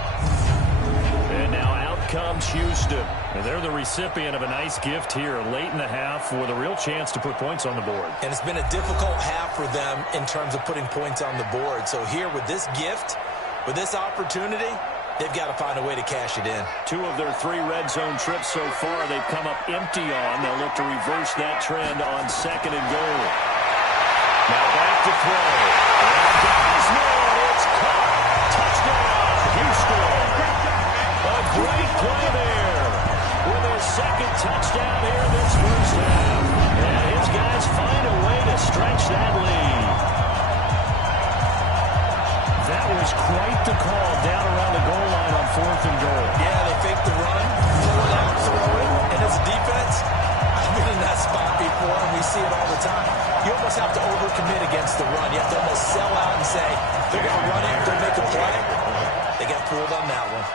And now out comes Houston. And they're the recipient of a nice gift here late in the half with a real chance to put points on the board. And it's been a difficult half for them in terms of putting points on the board. So here with this gift, with this opportunity, they've got to find a way to cash it in. 2 of their 3 red zone trips so far they've come up empty on. They'll look to reverse that trend on 2nd and goal. Now back to throw. And Gosman, it's caught. Touchdown, Houston. A great play there with his 2nd touchdown here this first half. And his guys find a way to stretch that lead. That was quite the call down around the goal line on 4th and goal. Yeah, they fake the run, pull it out, throw it, and as a defense, I've been in that spot before, and we see it all the time. You almost have to overcommit against the run. You have to almost sell out and say, they're going to run it, they'll make a play. They got fooled on that one.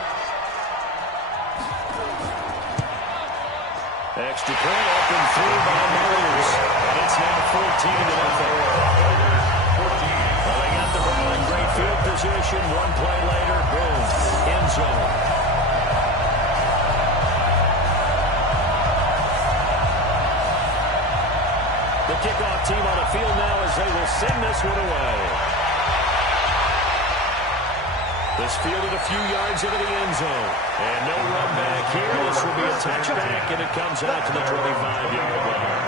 Extra point up and through by Myers. And it's now 14-0. Well, they got the ball in great field position. 1 play later, boom, end zone. The kickoff team on the field now as they will send this one away. This fielded a few yards into the end zone. And no run back here. This will be a touchback, and it comes out to the 25-yard line.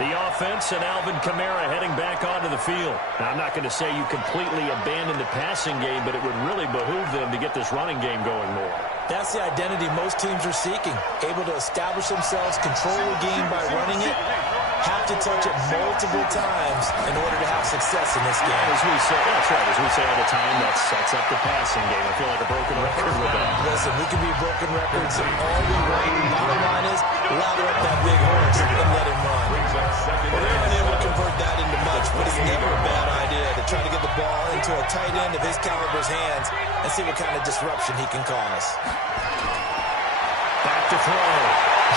The offense and Alvin Kamara heading back onto the field. Now, I'm not going to say you completely abandon the passing game, but it would really behoove them to get this running game going more. That's the identity most teams are seeking. Able to establish themselves, control the game by running it, have to touch it multiple times in order to have success in this game. As we say, that's right. As we say all the time, that sets up the passing game. I feel like a broken record with that. Listen, we can be broken records, and all we want, bottom line is, lather up that big horse and let him run. Well, they're unable to convert that into much, but it's never a bad idea to try to get the ball into a tight end of his caliber's hands and see what kind of disruption he can cause. Back to throw.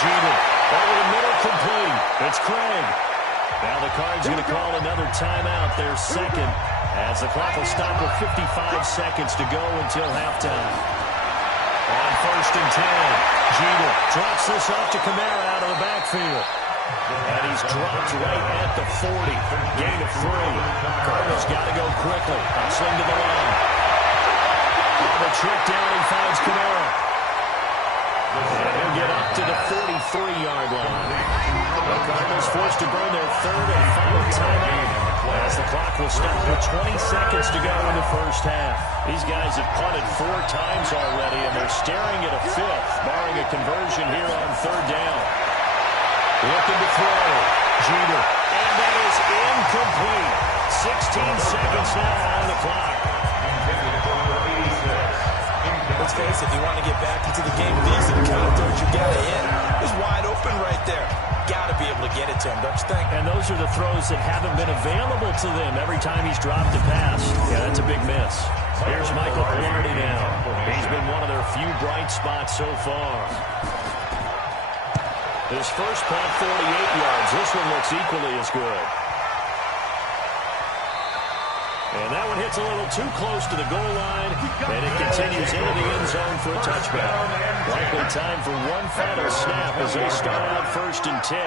Jeter. Over the middle, complete. It's Craig. Now the Cards going to call another timeout, their second, as the clock will stop with 55 seconds to go until halftime. On 1st and 10, Jeter drops this off to Kamara out of the backfield. And he's dropped right at the 40. Gain of 3. Cardinals got to go quickly. Sling to the line. On the trick down, he finds Kamara. And he'll get up to the 43-yard line. The Cardinals forced to burn their third and final timeout, as the clock will stop with 20 seconds to go in the first half. These guys have punted 4 times already, and they're staring at a 5th, barring a conversion here on 3rd down. Looking to throw. Jeter. And that is incomplete. 16 seconds now on the clock. Let's face it, if you want to get back into the game, these are the kind of throws you got to hit. He's wide open right there. Got to be able to get it to him, don't you think? And those are the throws that haven't been available to them every time he's dropped a pass. Yeah, that's a big miss. Here's Michael Clardy now. He's been one of their few bright spots so far. His first punt, 48 yards. This one looks equally as good. And that one hits a little too close to the goal line, and it continues into the end zone for a touchback. Likely time for one final snap as they start out 1st and 10.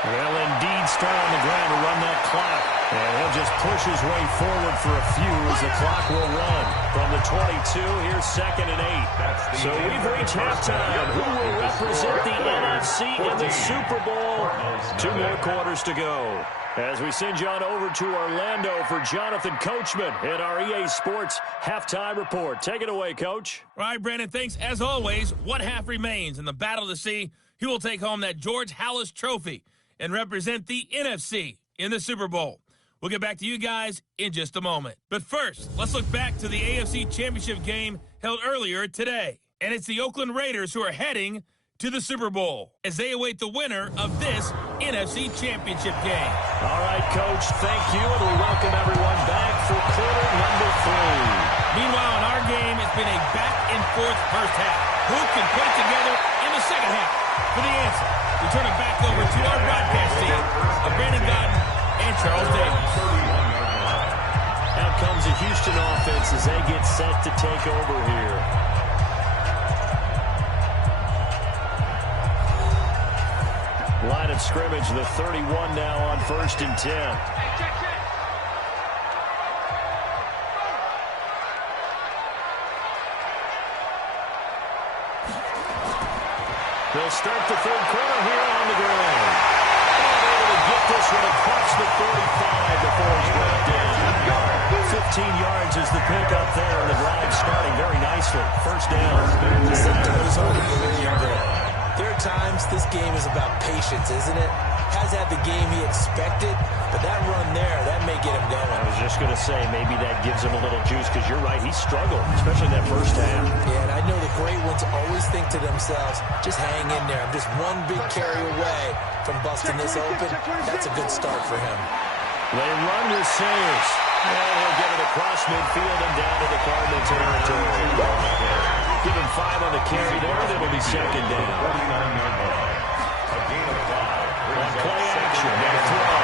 They'll indeed start on the ground to run that clock. And he'll just push his way forward for a few as the clock will run. From the 22, here's 2nd and 8. So we've reached halftime. Who will represent the NFC in the Super Bowl? 2 more quarters to go. As we send you on over to Orlando for Jonathan Coachman in our EA Sports Halftime Report. Take it away, Coach. All right, Brandon, thanks. As always, one half remains in the battle to see who will take home that George Halas Trophy and represent the NFC in the Super Bowl. We'll get back to you guys in just a moment. But first, let's look back to the AFC Championship game held earlier today. And it's the Oakland Raiders who are heading to the Super Bowl as they await the winner of this NFC Championship game. All right, Coach, thank you, and we welcome everyone back for quarter number 3. Meanwhile, in our game, it's been a back-and-forth first half. Who can put it together in the second half? For the answer, we turn it back over to our broadcast team of Brandon Godden and Charles Davis. Out comes the Houston offense as they get set to take over here. Line of scrimmage, the 31 now on 1st and 10. They'll start the 3rd quarter here on the ground. And able to get this one across the 35 before he's brought down. 15 yards is the pick up there, and the drive starting very nicely. 1st down. Sometimes it's hard to believe that. There are times this game is about patience, isn't it? Has had the game he expected, but that run there, that may get him going. I was just going to say, maybe that gives him a little juice, because you're right, he struggled, especially in that first half. Yeah, and I know the great ones always think to themselves, just hang in there. I'm just one big carry away from busting this open. That's a good start for him. They run with Sayers. And he'll get it across midfield and down to the Cardinal territory. Give him 5 on the carry there, and it'll be 2nd down. On play action, they'll throw.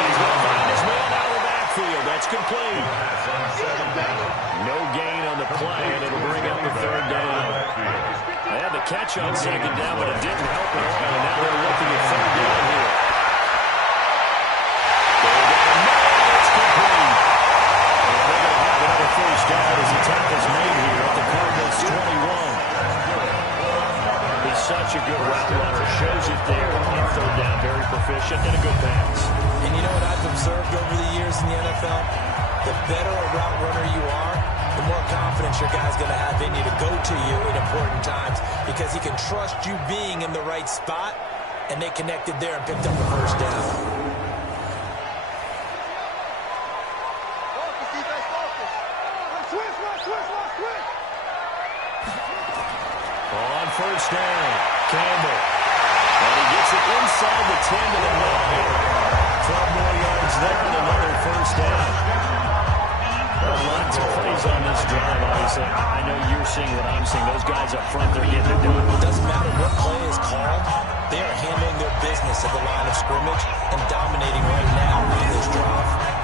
He's going to find his man out of the backfield. That's complete. No gain on the play, and it'll bring up the 3rd down. They had the catch on 2nd down, but it didn't help at all. And now they're looking at 3rd down here. the better a route runner you are, the more confidence your guy's going to have in you to go to you in important times because he can trust you being in the right spot, and they connected there and picked up a first down. Focus, defense, focus. Switch. On first down, Campbell. And he gets it inside the 10 to the 9. 12 more yards there and another first down. Lots of plays on this drive, obviously. I know you're seeing what I'm seeing. Those guys up front, they're getting it done. It doesn't matter what play is called. They are handling their business at the line of scrimmage and dominating right now on this drive.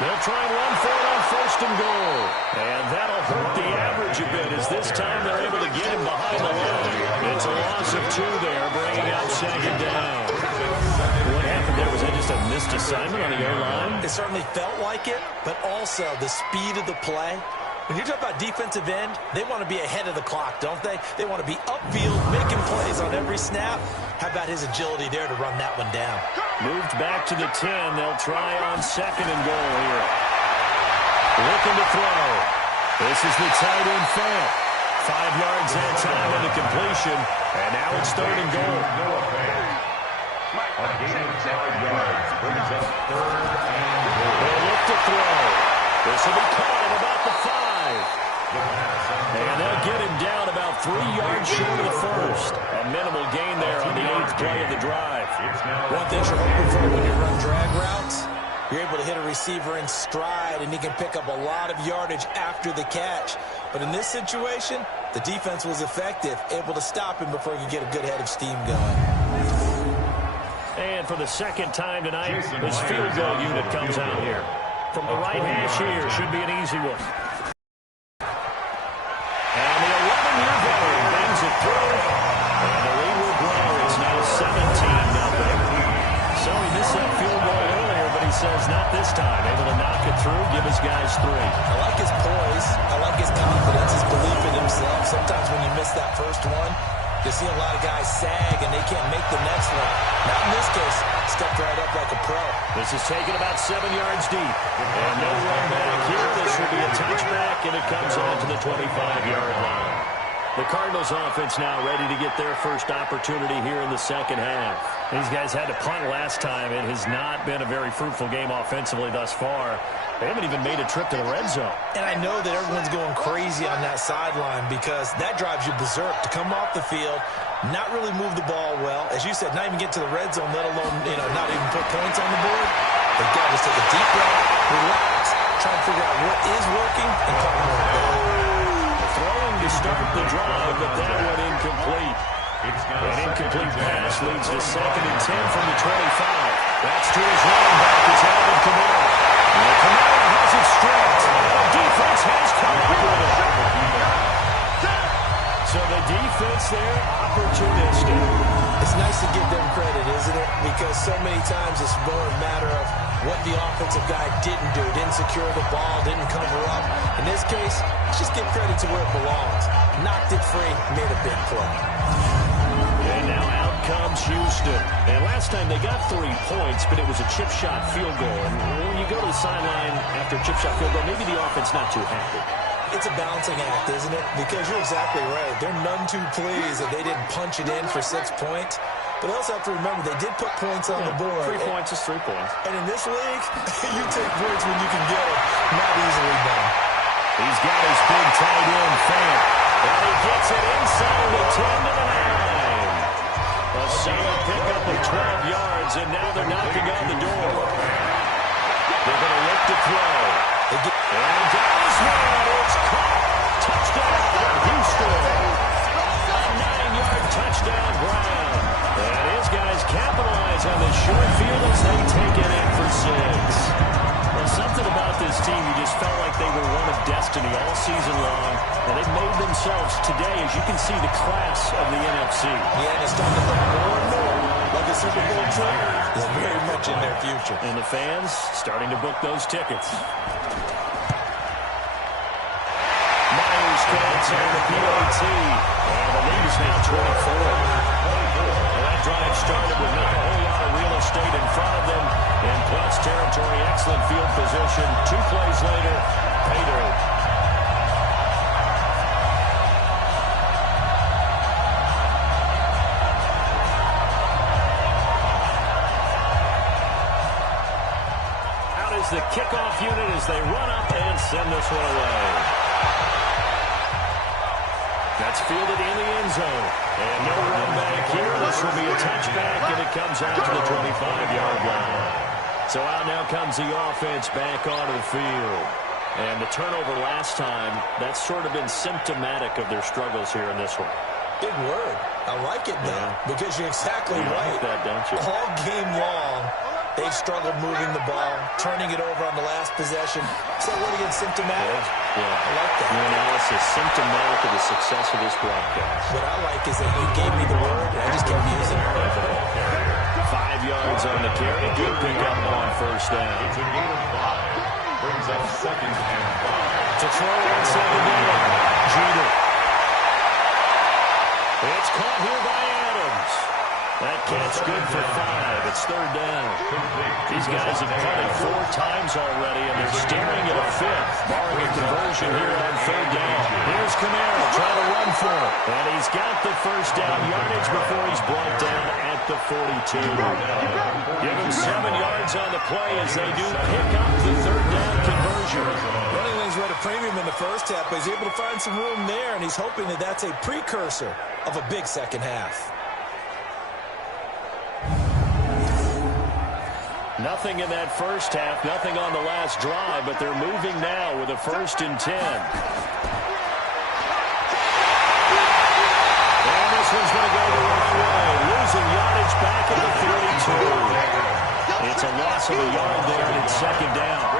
They'll try and run for it on first and goal. And that'll hurt the average a bit as this time they're able to get him behind the line. It's a loss of 2 there, bringing up second down. What happened there? Was that just a missed assignment on the O-line? It certainly felt like it, but also the speed of the play. When you talk about defensive end, they want to be ahead of the clock, don't they? They want to be upfield, making plays on every snap. How about his agility there to run that one down? Moved back to the 10. They'll try on second and goal here. Looking to throw. This is the tight end Fant. 5 yards that time on the completion. And now it's third and goal. A gain of 5 yards brings up third and goal. They'll look to throw. This will be caught at about the 5. And they'll get him down about 3 yards short of the first. A minimal gain there on the 8th play of the drive. One thing you're hoping for when you run drag routes, you're able to hit a receiver in stride, and he can pick up a lot of yardage after the catch. But in this situation, the defense was effective, able to stop him before he could get a good head of steam going. And for the second time tonight, this field goal unit comes out here. From the right hash here, should be an easy one. And the 11-year veteran bangs it through. And the lead will grow. It's now 17-0. So he missed that field goal earlier, but he says not this time. Able to knock it through, give his guys 3. I like his poise. I like his confidence, his belief in himself. Sometimes when you miss that first one, you see a lot of guys sag and they can't make the next one. Not in this case. Stepped right up like a pro. This is taken about 7 yards deep. And no run back here. This will be a touchback, and it comes on to the 25-yard line. The Cardinals offense now ready to get their first opportunity here in the second half. These guys had to punt last time. It has not been a very fruitful game offensively thus far. They haven't even made a trip to the red zone. And I know that everyone's going crazy on that sideline because that drives you berserk to come off the field, not really move the ball well. As you said, not even get to the red zone, let alone, not even put points on the board. They've got to just take a deep breath, relax, try and figure out what is working, and come more of that. Throwing to start the drive, but that one incomplete. An incomplete pass leads to 2nd and 10 from the 25. That's to his running back. It's Alvin Kamara. And Kamara has it stripped. The defense has come up with it. So the defense there, opportunistic. It's nice to give them credit, isn't it? Because so many times it's more a matter of what the offensive guy didn't do. Didn't secure the ball, didn't cover up. In this case, let's just give credit to where it belongs. Knocked it free, made a big play. And now out comes Houston. And last time they got 3 points, but it was a chip shot field goal. And when you go to the sideline after a chip shot field goal, maybe the offense not too happy. It's a balancing act, isn't it? Because you're exactly right. They're none too pleased that they didn't punch it in for 6 points. But they also have to remember they did put points on the board. 3 points is 3 points. And in this league, you take points when you can get them. Not easily done. He's got his big tight end Fant. And he gets it inside the 10 to the 9. A solid pickup of 12 yards, and now they're knocking on the door. They're going to look to throw. And goes one. It's caught. Touchdown, Houston. A 9-yard touchdown, Brown. And his guys capitalize on this short field as they take it in for 6. Well, something about this team, you just felt like they were one of destiny all season long. And they've made themselves today, as you can see, the class of the NFC. Yeah, and it's starting to look more and more like a Super Bowl trip is very much in their future. championship. And the fans starting to book those tickets. Myers counts on the PAT. And the lead is now 24. Well, that drive started with not a whole lot of real estate in front of them. In plus territory, excellent field position. 2 plays later, pay dirt. Out is the kickoff unit as they run up and send this one away. That's fielded in the end zone. And no run back here. This will be a touchback, and it comes out to the 25-yard line. So out now comes the offense back onto the field. And the turnover last time, that's sort of been symptomatic of their struggles here in this one. Big word. I like it, though, because you're exactly right. Like that, don't you? All game long, they've struggled moving the ball, turning it over on the last possession. Is that word again, symptomatic? Yeah. I like that. Your analysis, symptomatic of the success of this broadcast. What I like is that you gave me the word, and I just kept using it. 5 yards on the carry. Good pickup on first down. It's a gain of 5. Brings up 2nd and 5. To throw on 2nd down. Jeter. It's caught here by Adams. That catch good for 5. It's 3rd down. These guys have punted 4 times already, and they're staring at a 5th, barring a conversion here on 3rd down. Here's Camaro trying to run for it. And he's got the first down yardage before he's brought down at the 42. Give him 7 yards on the play as they do pick up the 3rd down conversion. Running lanes were at a premium in the first half, but he's able to find some room there, and he's hoping that that's a precursor of a big second half. Nothing in that first half, nothing on the last drive, but they're moving now with a 1st and 10. And this one's going to go the wrong way, losing yardage back at the 32. It's a loss of a yard there, and it's 2nd down.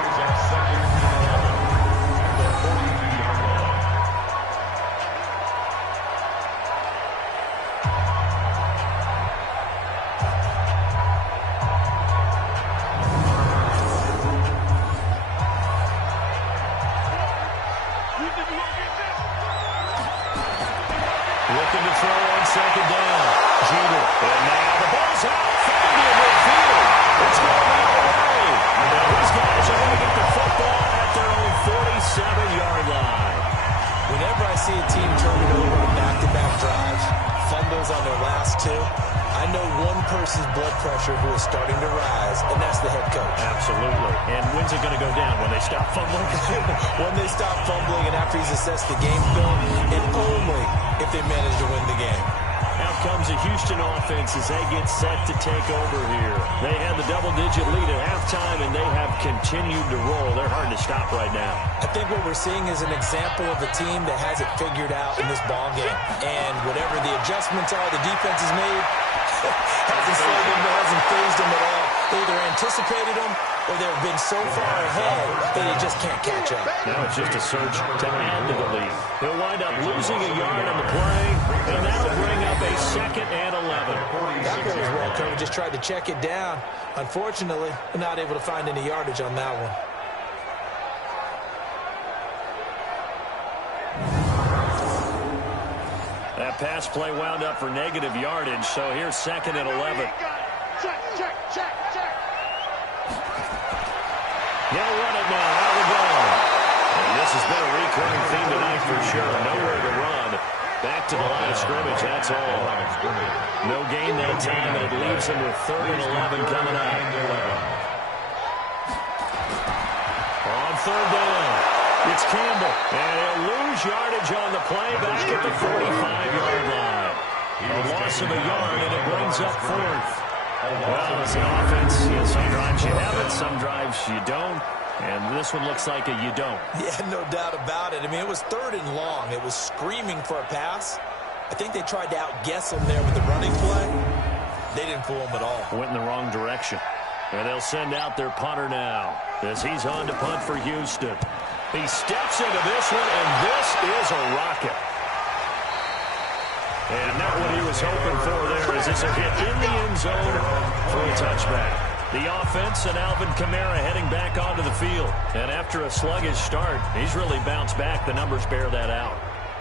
Looking to throw on 2nd down. Jeter. And now the ball's out. Finding it midfield. It's going the other way. And these guys are going to get the football at their own 47-yard line. Whenever I see a team turn it over on back-to-back drives, fumbles on their last 2, I know one person's blood pressure who is starting to rise, and that's the head coach. Absolutely. And when's it going to go down? When they stop fumbling? When they stop fumbling and after he's assessed the game film, and only if they manage to win the game. Out comes the Houston offense as they get set to take over here. They had the double-digit lead at halftime, and they have continued to roll. They're hard to stop right now. I think what we're seeing is an example of a team that has it figured out in this ball game. And whatever the adjustments are the defense has made, hasn't slowed them, hasn't phased them at all. They either anticipated them or they've been so far ahead that they just can't catch up. Now it's just a search to add to the lead. He'll wind up losing a yard on the play, and that'll bring up a 2nd and 11. That was well covered, just tried to check it down. Unfortunately, not able to find any yardage on that one. That pass play wound up for negative yardage, so here's 2nd and 11. Check. They'll run it now. Out we go. And this has been a recurring theme tonight for sure. Nowhere to run. Back to the line of scrimmage, that's all. No gain that time, and it leaves him with 3rd and 11 coming up. On 3rd down, it's Campbell. And he'll lose yardage on the play back at the 45-yard line. A loss of a yard, and it brings up 4th. Well, as an offense, some drives you have it, some drives you don't. And this one looks like a you don't. Yeah, no doubt about it. I mean, it was 3rd and long. It was screaming for a pass. I think they tried to outguess him there with the running play. They didn't fool him at all. Went in the wrong direction. And they'll send out their punter now as he's on to punt for Houston. He steps into this one, and this is a rocket. And not what he was hoping for there as this will hit in the end zone for a touchback. The offense and Alvin Kamara heading back onto the field. And after a sluggish start, he's really bounced back. The numbers bear that out.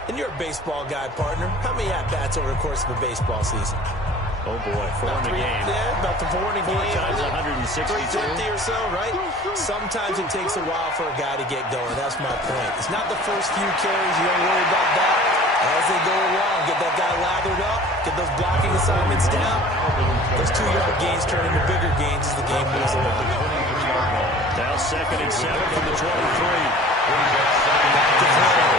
And you're a baseball guy, partner. How many at-bats over the course of a baseball season? Oh, boy, four in a game. Yeah, about the four in a game. 4 times 162. 350 or so, right? Sometimes it takes a while for a guy to get going. That's my point. It's not the first few carries. You don't worry about that. As they go along, get that guy lathered up, get those blocking assignments down. Those 2-yard gains turn into bigger gains as the game moves along. Now 2nd and 7 from the 23. Back to throw.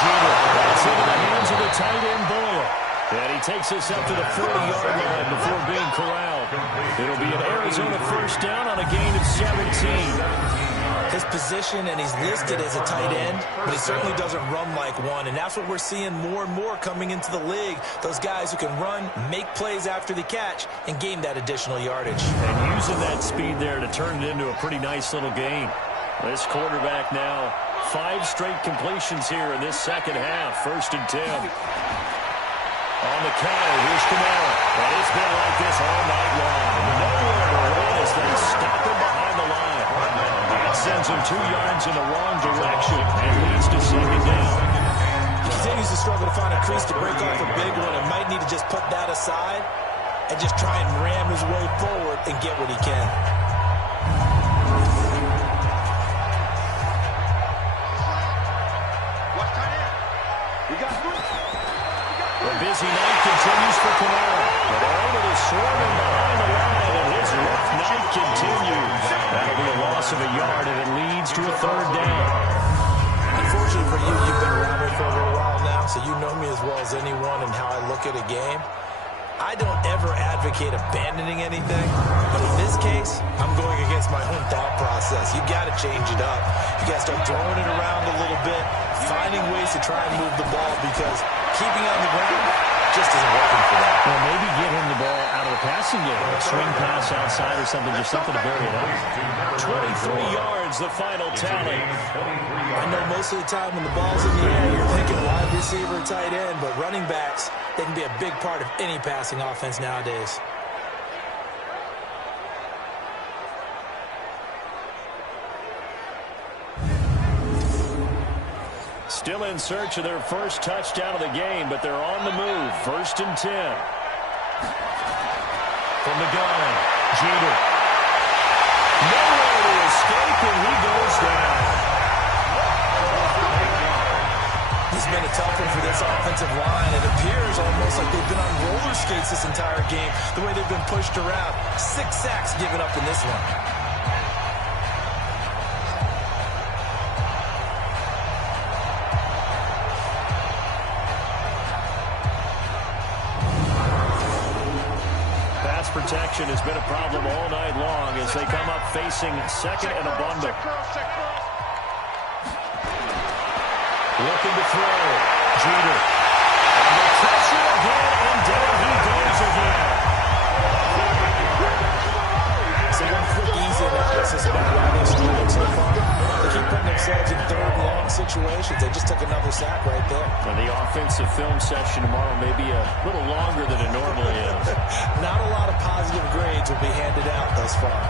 Jeter. That's into the hands of the tight end, Boyle. And he takes us up to the 40-yard line before being corralled. It'll be an Arizona first down on a gain of 17. His position, and he's listed as a tight end, but he certainly doesn't run like one, and that's what we're seeing more and more coming into the league. Those guys who can run, make plays after the catch, and gain that additional yardage. And using that speed there to turn it into a pretty nice little gain. This quarterback now, 5 straight completions here in this second half. 1st and 10. On the counter, here's Kamara. And it's been like this all night long. Nowhere to run as they stop him behind the line. That sends him 2 yards in the wrong direction and leads to 2nd down. He continues to struggle to find a crease to break off a big one and might need to just put that aside and just try and ram his way forward and get what he can. The busy night continues for Kamara. But they're able to swarm him behind the line, and his rough night continues. That'll be a loss of a yard, and it leads to a 3rd down. Unfortunately for you, you've been around me for a little while now, so you know me as well as anyone and how I look at a game. I don't ever advocate abandoning anything, but in this case, I'm going against my own thought process. You got to change it up. You got to start throwing it around a little bit, finding ways to try and move the ball, because keeping on the ground just isn't working for that. Well, maybe get him the ball out of the passing game, a swing pass outside or something, just something to vary it up. 23 yards, the final tally. I know most of the time when the ball's in the air, you're thinking wide receiver, tight end, but running backs, they can be a big part of any passing offense nowadays. Still in search of their first touchdown of the game, but they're on the move. 1st and 10. From the gun, Jeter. Nowhere to escape, and he goes down. It's been a tough one for this offensive line. It appears almost like they've been on roller skates this entire game, the way they've been pushed around. 6 sacks given up in this one. Pass protection has been a problem all night long as they come up facing 2nd and a bundle. Looking to throw. Jeter. Under pressure again, and down he goes again. So one quick, easy analysis about why they've struggled so far. They keep putting themselves in 3rd and long situations. They just took another sack right there. And the offensive film session tomorrow may be a little longer than it normally is. Not a lot of positive grades will be handed out thus far.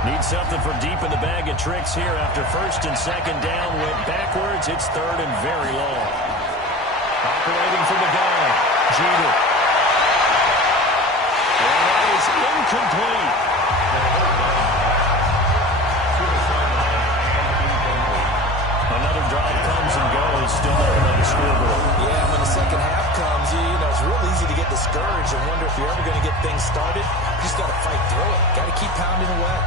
Need something for deep in the bag of tricks here after 1st and 2nd down. Went backwards. It's 3rd and very long. Operating from the gun. Jeter. And that is incomplete. Another drive comes and goes. Still nothing on the scoreboard. Yeah, when the second half comes, you know, it's real easy to get discouraged and wonder if you're ever going to get things started. You just got to fight through it. Got to keep pounding away.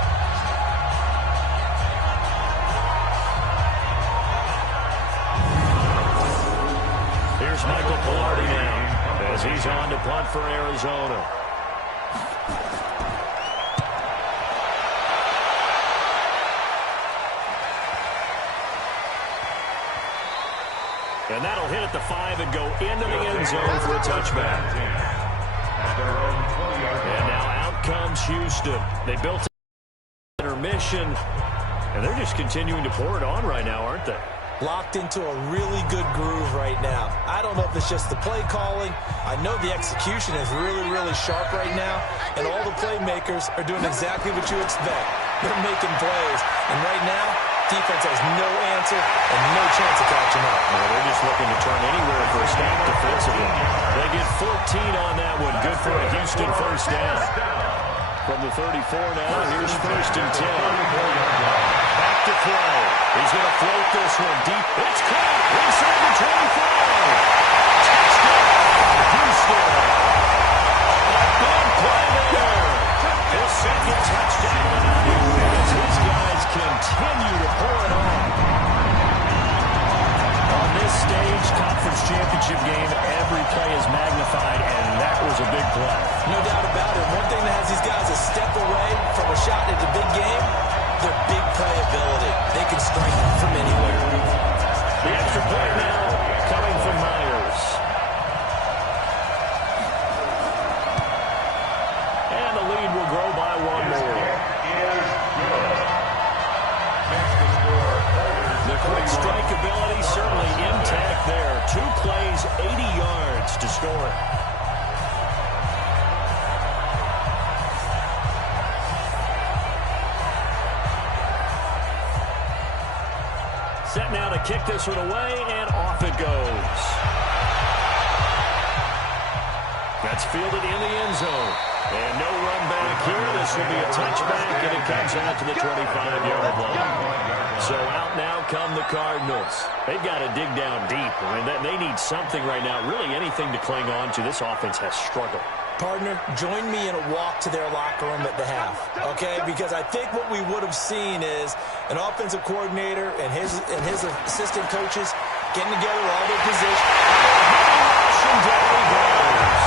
Here's Michael Pilardi now as he's on to punt for Arizona. And that'll hit at the 5 and go into the end zone for a touchback. And now out comes Houston. They built an intermission, and they're just continuing to pour it on right now, aren't they? locked into a really good groove right now. I don't know if it's just the play calling. I know the execution is really, really sharp right now, and all the playmakers are doing exactly what you expect. They're making plays, and right now, defense has no answer and no chance of catching up. Well, they're just looking to turn anywhere for a stop defensively. They get 14 on that one. Good for a Houston first down. From the 34 now, here's 1st and 10. Back to throw. He's going to float this one deep. It's caught inside the 25. Touchdown, Houston. A big play there. His second touchdown of the night as his guys continue to pour it on. On this stage, conference championship game, every play is magnified, and that was a big play. No doubt about it. One thing that has these guys a step away from a shot at the big game, their big play ability. They can strike from anywhere. The extra point now coming from Myers. And the lead will grow by one more. The quick strike ability certainly intact there. 2 plays, 80 yards to score it. Set now to kick this one away, and off it goes. That's fielded in the end zone. And no run back here. This will be a touchback, and it comes out to the 25-yard line. So out now come the Cardinals. They've got to dig down deep. I mean, they need something right now, really anything to cling on to. This offense has struggled. Partner, join me in a walk to their locker room at the half, okay? Because I think what we would have seen is an offensive coordinator and his assistant coaches getting together all their positions. And down he goes.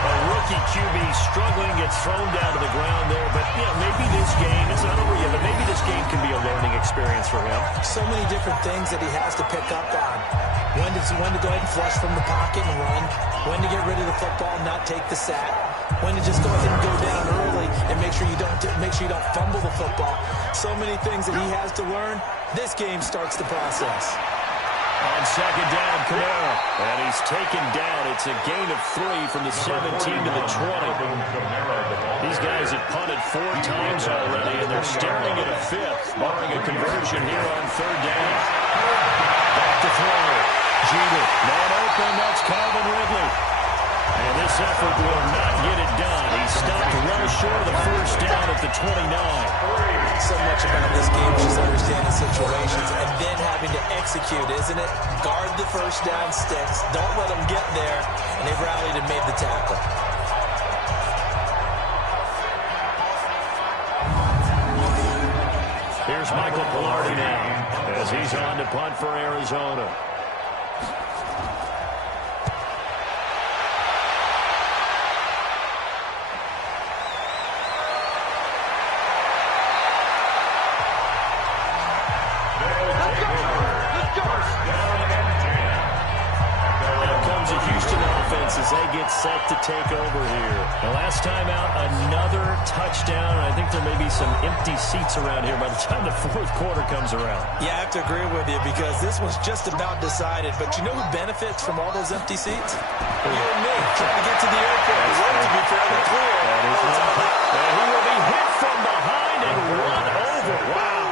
A rookie QB struggling, gets thrown down to the ground there. But, yeah, maybe this game, it's not over yet, but maybe this game can be a learning experience for him. So many different things that he has to pick up on. When to go ahead and flush from the pocket and run. When to get rid of the football and not take the sack. When to just go ahead and go down early and make sure you don't fumble the football. So many things that he has to learn. This game starts the process. On second down, Kamara. And he's taken down. It's a gain of 3 from the 17 to the 20. These guys have punted 4 times already, and they're staring at a 5th, barring a conversion here on 3rd down. Back to throw. Jeter, man open, that's Calvin Ridley. And this effort will not get it done. He stopped well short of the first down at the 29. So much about this game is just understanding situations and then having to execute, isn't it? Guard the first down sticks. Don't let them get there. And they rallied and made the tackle. Here's Michael Pilardi now as he's on to punt for Arizona. As they get set to take over here. The last time out, another touchdown. I think there may be some empty seats around here by the time the 4th quarter comes around. Yeah, I have to agree with you because this was just about decided. But you know who benefits from all those empty seats? You and me. Trying to get to the airport. The road to be fairly clear. And he will be hit from behind and run over. Wow.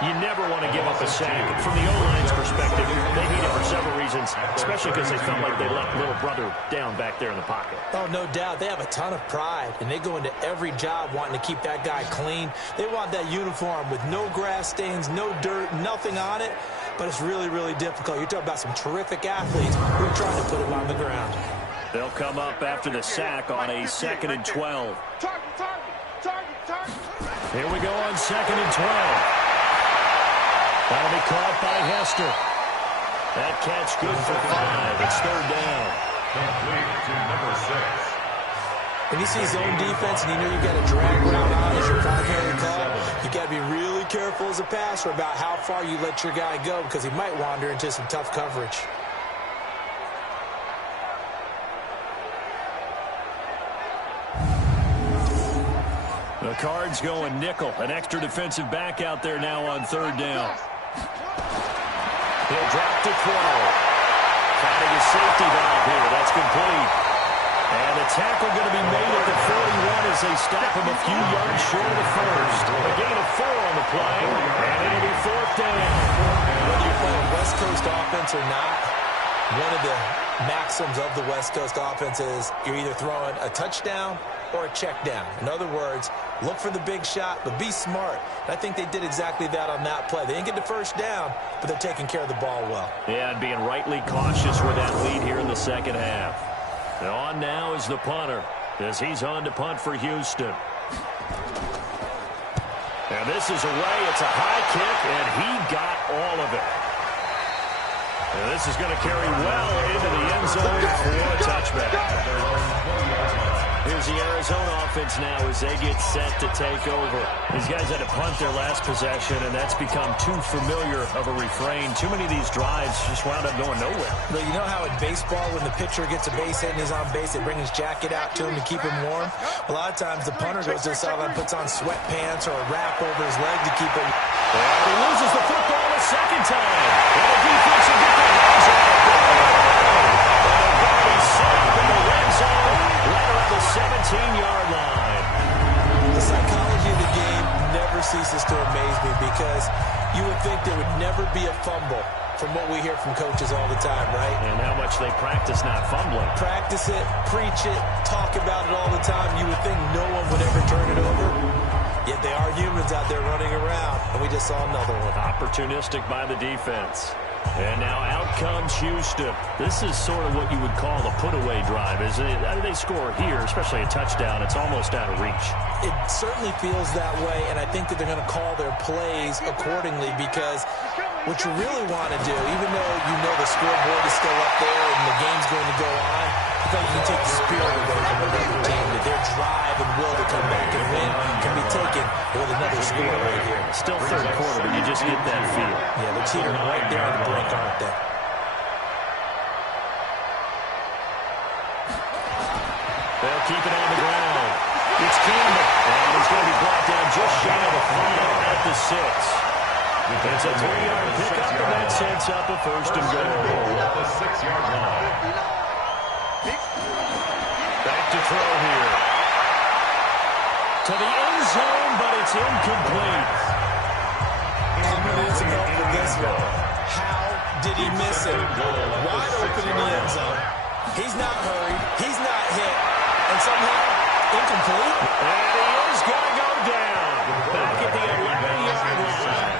You never want to give up a sack. From the O-line's perspective, they need it for several reasons, especially because they felt like they let little brother down back there in the pocket. Oh, no doubt. They have a ton of pride, and they go into every job wanting to keep that guy clean. They want that uniform with no grass stains, no dirt, nothing on it, but it's really, really difficult. You're talking about some terrific athletes who are trying to put him on the ground. They'll come up after the sack on a 2nd and 12. Here we go on 2nd and 12. That'll be caught by Hester. That catch good for 5. It's 3rd down. Complete to number 6. When you see zone defense and you know you've got a drag route on as your primary call, you got to be really careful as a passer about how far you let your guy go because he might wander into some tough coverage. The cards going nickel. An extra defensive back out there now on third down. He'll drop to throw. Finding a safety valve here. That's complete. And the tackle going to be made at the 41 as they stop him a few yards short of the first. A gain of 4 on the play, and it'll be fourth down. Whether you're playing West Coast offense or not, one of the maxims of the West Coast offense is you're either throwing a touchdown or a check down. In other words, look for the big shot, but be smart. And I think they did exactly that on that play. They didn't get the first down, but they're taking care of the ball well. Yeah, and being rightly cautious with that lead here in the second half. And on now is the punter as he's on to punt for Houston. And this is away. It's a high kick, and he got all of it. And this is going to carry well into the end zone for a touchback. Here's the Arizona offense now as they get set to take over. These guys had to punt their last possession, and that's become too familiar of a refrain. Too many of these drives just wound up going nowhere. But you know how in baseball, when the pitcher gets a base hit and he's on base, they bring his jacket out to him to keep him warm? A lot of times the punter goes to the sideline, puts on sweatpants or a wrap over his leg to keep him. And he loses the football a second time. And the defense will get their hands on it. And they're going to be set up in the red zone right around the 17-yard line. The psychology of the game never ceases to amaze me because you would think there would never be a fumble from what we hear from coaches all the time, right? And how much they practice not fumbling. Practice it, preach it, talk about it all the time. You would think no one would ever turn it over. Yet they are humans out there running around, and we just saw another one. Opportunistic by the defense. And now out comes Houston. This is sort of what you would call a put-away drive, isn't it? I mean, they score here, especially a touchdown. It's almost out of reach. It certainly feels that way, and I think that they're going to call their plays accordingly because what you really want to do, even though you know the scoreboard is still up there and the game's going to go on, I think you can take the spirit away from another team, that their drive and will to come back and win can be taken with another score right here. Still third quarter, but you just get that feel. Yeah, they're teetering right there on the brink, aren't they? They'll keep it on the ground. It's Campbell, and he's going to be brought down just shy of a 5 at the 6. It's a 3-yard pickup, and that sets up a first and goal. At the 6-yard line. Back to throw here. To the end zone, but it's incomplete. Needs some help with this one. How did he miss it? Wide open in the end zone. He's not hurried. He's not hit. And somehow, incomplete. And he is going to go down. Back at the 11-yard line.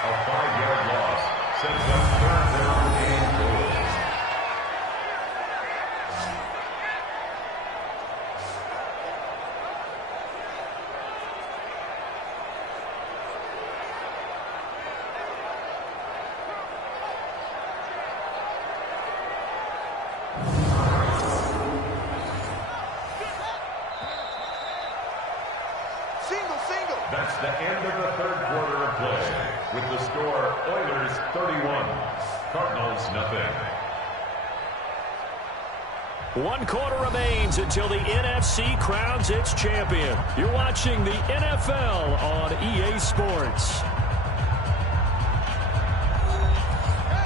A 5-yard loss sets up third down and goal. That's the end of the third quarter of play. With the score, Oilers 31, Cardinals nothing. 1 quarter remains until the NFC crowns its champion. You're watching the NFL on EA Sports.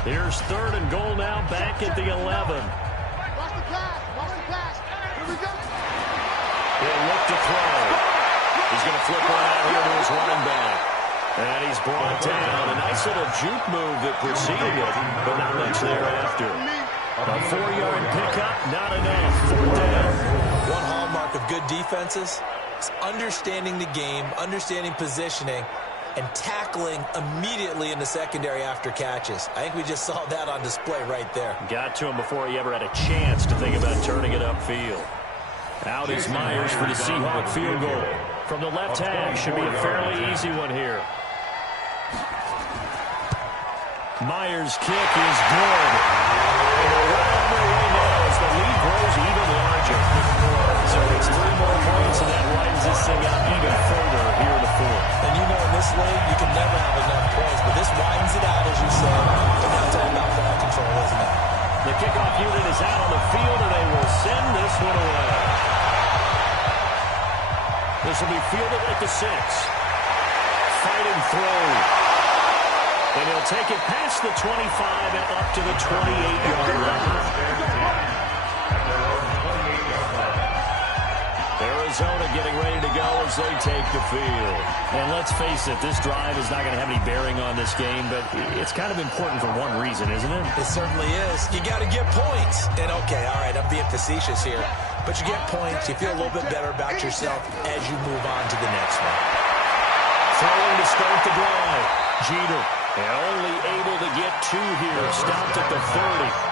Here's third and goal now, back at the 11. Watch the pass. Watch the pass. Here we go. He'll look to throw. He's going to flip one out here to his running back. And he's brought down. A nice little juke move that preceded it, but not much thereafter. A 4-yard pickup, not enough. Fourth down. One hallmark of good defenses is understanding the game, understanding positioning, and tackling immediately in the secondary after catches. I think we just saw that on display right there. Got to him before he ever had a chance to think about turning it upfield. Out is Myers for the Seahawk field goal. From the left hash, should be a fairly easy one here. Myers' kick is good. And we're right on their way now as the lead grows even larger. So it's 3 more points, and that widens this thing out even further here in the fourth. And you know in this league, you can never have enough points, but this widens it out, as you said. And now it's all about ball control, isn't it? The kickoff unit is out on the field, and they will send this one away. This will be fielded at the 6. Fighting through. And he'll take it past the 25 and up to the 28-yard line. Arizona getting ready to go as they take the field. And let's face it, this drive is not going to have any bearing on this game, but it's kind of important for one reason, isn't it? It certainly is. You got to get points. And, okay, all right, I'm being facetious here. But you get points, you feel a little bit better about yourself as you move on to the next one. Throwing to start the drive. Jeter, only able to get 2 here. Stopped at the 30.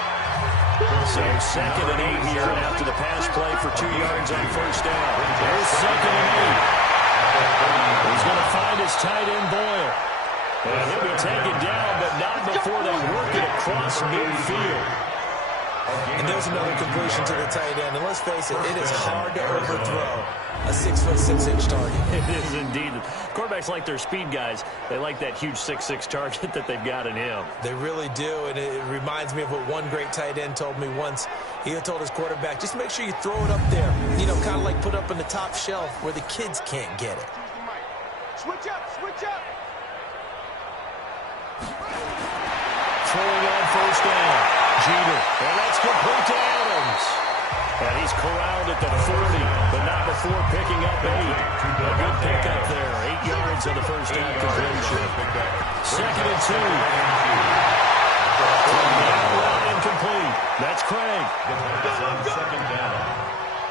So 2nd and 8 here after the pass play for 2 yards on first down. Here's 2nd and 8. He's going to find his tight end Boyle. And he'll be taken down, but not before they work it across midfield. And there's another completion to the tight end. And let's face it, it is hard to overthrow a 6'6" target. It is indeed. Quarterbacks like their speed guys. They like that huge 6'6" target that they've got in him. They really do, and it reminds me of what one great tight end told me once. He told his quarterback, just make sure you throw it up there. You know, kind of like put up on the top shelf where the kids can't get it. Switch up, switch up. Throwing on first down. Jeter. And that's complete to Adams. And he's corralled at the 40, but not before picking up 8. A good pickup there. 8 yards on the first down completion. 2nd and 2. Incomplete. That's Craig. Second down.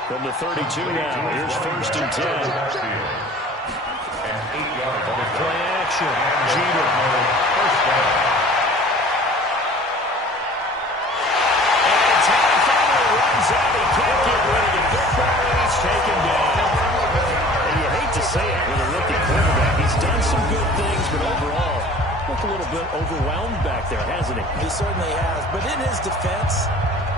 From the 32 now. Here's 1st and 10. And 8 yards. Play action. Jeter. First down. Out. He can't get rid of the football, and he's taken down. And you hate to say it with a rookie quarterback. He's done some good things, but overall, looked a little bit overwhelmed back there, hasn't he? He certainly has. But in his defense,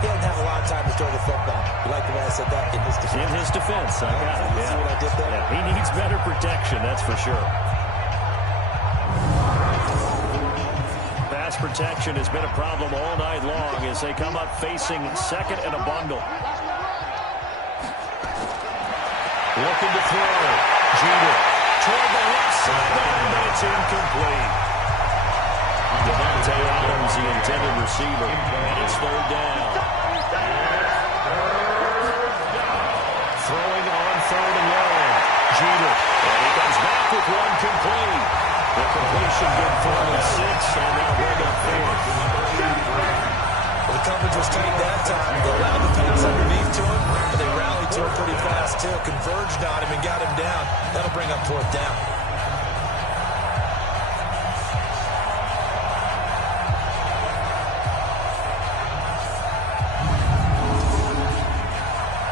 he hadn't had a lot of time to throw the football. You like the way I said that? In his defense. In his defense, I got it. You see what I did there? Yeah, he needs better protection, that's for sure. Pass protection has been a problem all night long as they come up facing 2nd and a bundle. Looking to throw. Jeter toward the left sideline, but it's incomplete. Devontae Adams, the intended receiver, and it's 3rd down. Throwing on 3rd and long. Jeter, and he comes back with one complete. The completion good for him at 6, and they'll bring up 4th. The coverage was tight that time. They allowed the pass underneath to him, but they rallied to him pretty fast, too. Converged on him and got him down. That'll bring up 4th down.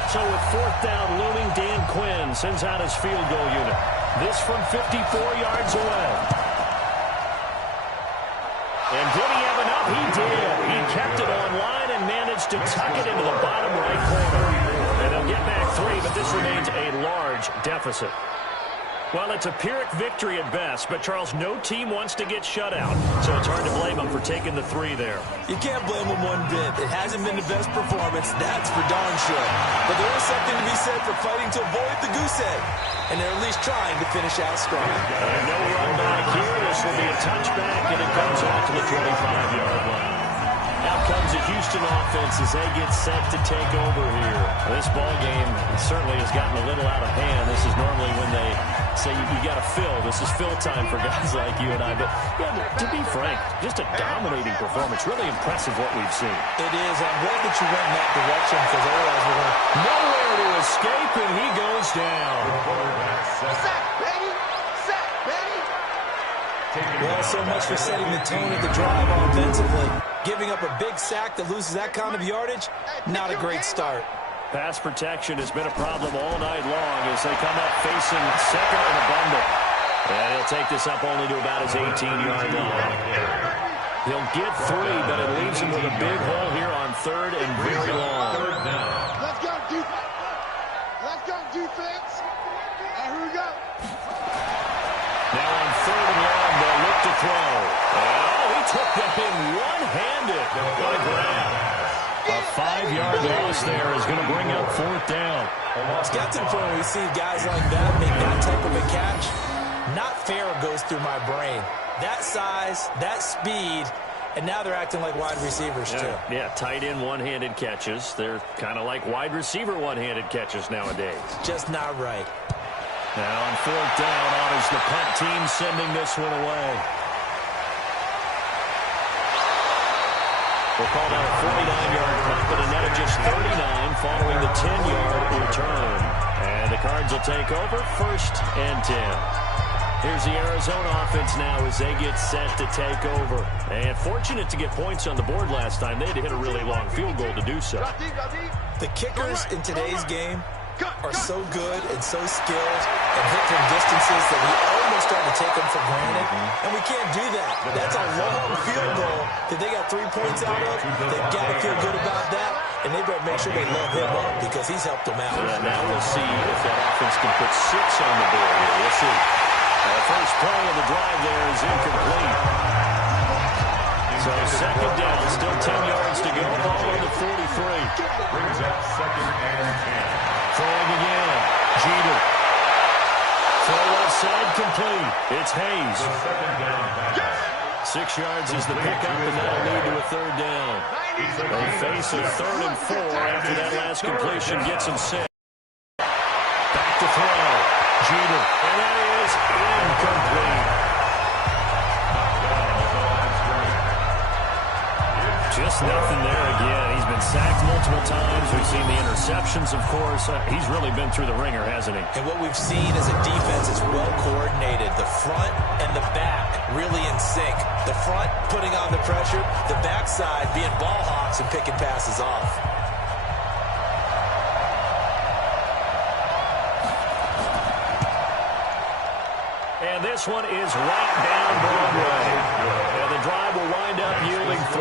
So with 4th down looming, Dan Quinn sends out his field goal unit. This from 54 yards away. And did he have enough? He did. He kept it on line and managed to tuck it into the bottom right corner. And they'll get back 3, but this remains a large deficit. Well, it's a Pyrrhic victory at best, but, Charles, no team wants to get shut out, so it's hard to blame them for taking the 3 there. You can't blame them one bit. It hasn't been the best performance, that's for darn sure. But there is something to be said for fighting to avoid the goose egg, and they're at least trying to finish out strong. No run back here. This will be a touchback, and it comes off to the 25-yard line. Out comes the Houston offense as they get set to take over here. This ball game certainly has gotten a little out of hand. This is normally when they say you got to fill. This is fill time for guys like you and I. But yeah, to be frank, just a dominating performance. Really impressive what we've seen. It is. I'm glad that you went in that direction because otherwise we're going to... Nowhere to escape, and he goes down. Sack, baby! Sack, baby! Well, so much for setting the tone of the drive offensively. Giving up a big sack that loses that kind of yardage, not a great start. Pass protection has been a problem all night long as they come up facing 2nd and a bundle. And he'll take this up only to about his 18-yard line. He'll get 3, but it leaves him with a big hole here on 3rd and very long. Let's go, defense. Let's go, defense. And here we go. Now on 3rd and long, they'll look to throw. And, he took that in one-handed. What a grab. A 5-yard loss there is going to bring up 4th down. It's got to the point where we see guys like that make that type of a catch. Not fair goes through my brain. That size, that speed, and now they're acting like wide receivers too. Yeah, tight end one-handed catches. They're kind of like wide receiver one-handed catches nowadays. Just not right. Now on 4th down, honors the punt team sending this one away. We'll call that a 49-yard punt, but a net of just 39 following the 10-yard return. And the Cards will take over 1st and 10. Here's the Arizona offense now as they get set to take over. And fortunate to get points on the board last time. They had to hit a really long field goal to do so. The kickers in today's game are so good and so skilled and hit from distances that we almost start to take them for granted. And we can't do that. That's a long field goal that they got 3 points out of. They've got to feel good about that. And they better make sure they love him up because he's helped them out. Yeah, now we'll see if that offense can put 6 on the board here. We'll see. The first play of the drive there is incomplete. So 2nd down, still 10 yards to go. Ball on the 43. Brings up 2nd and 10. Throwing again. Jeter. Throw left side complete. It's Hayes. 6 yards is the pickup, and that'll lead to a 3rd down. They face a 3rd and 4 after that last completion gets them set. Back to throw. Jeter. And that is incomplete. Just nothing there again. He's been sacked multiple times. We've seen the interceptions, of course. He's really been through the ringer, hasn't he? And what we've seen is a defense is well coordinated. The front and the back really in sync. The front putting on the pressure. The backside being ball hawks and picking passes off. And this one is right down Broadway. And the drive will wind up yielding 3.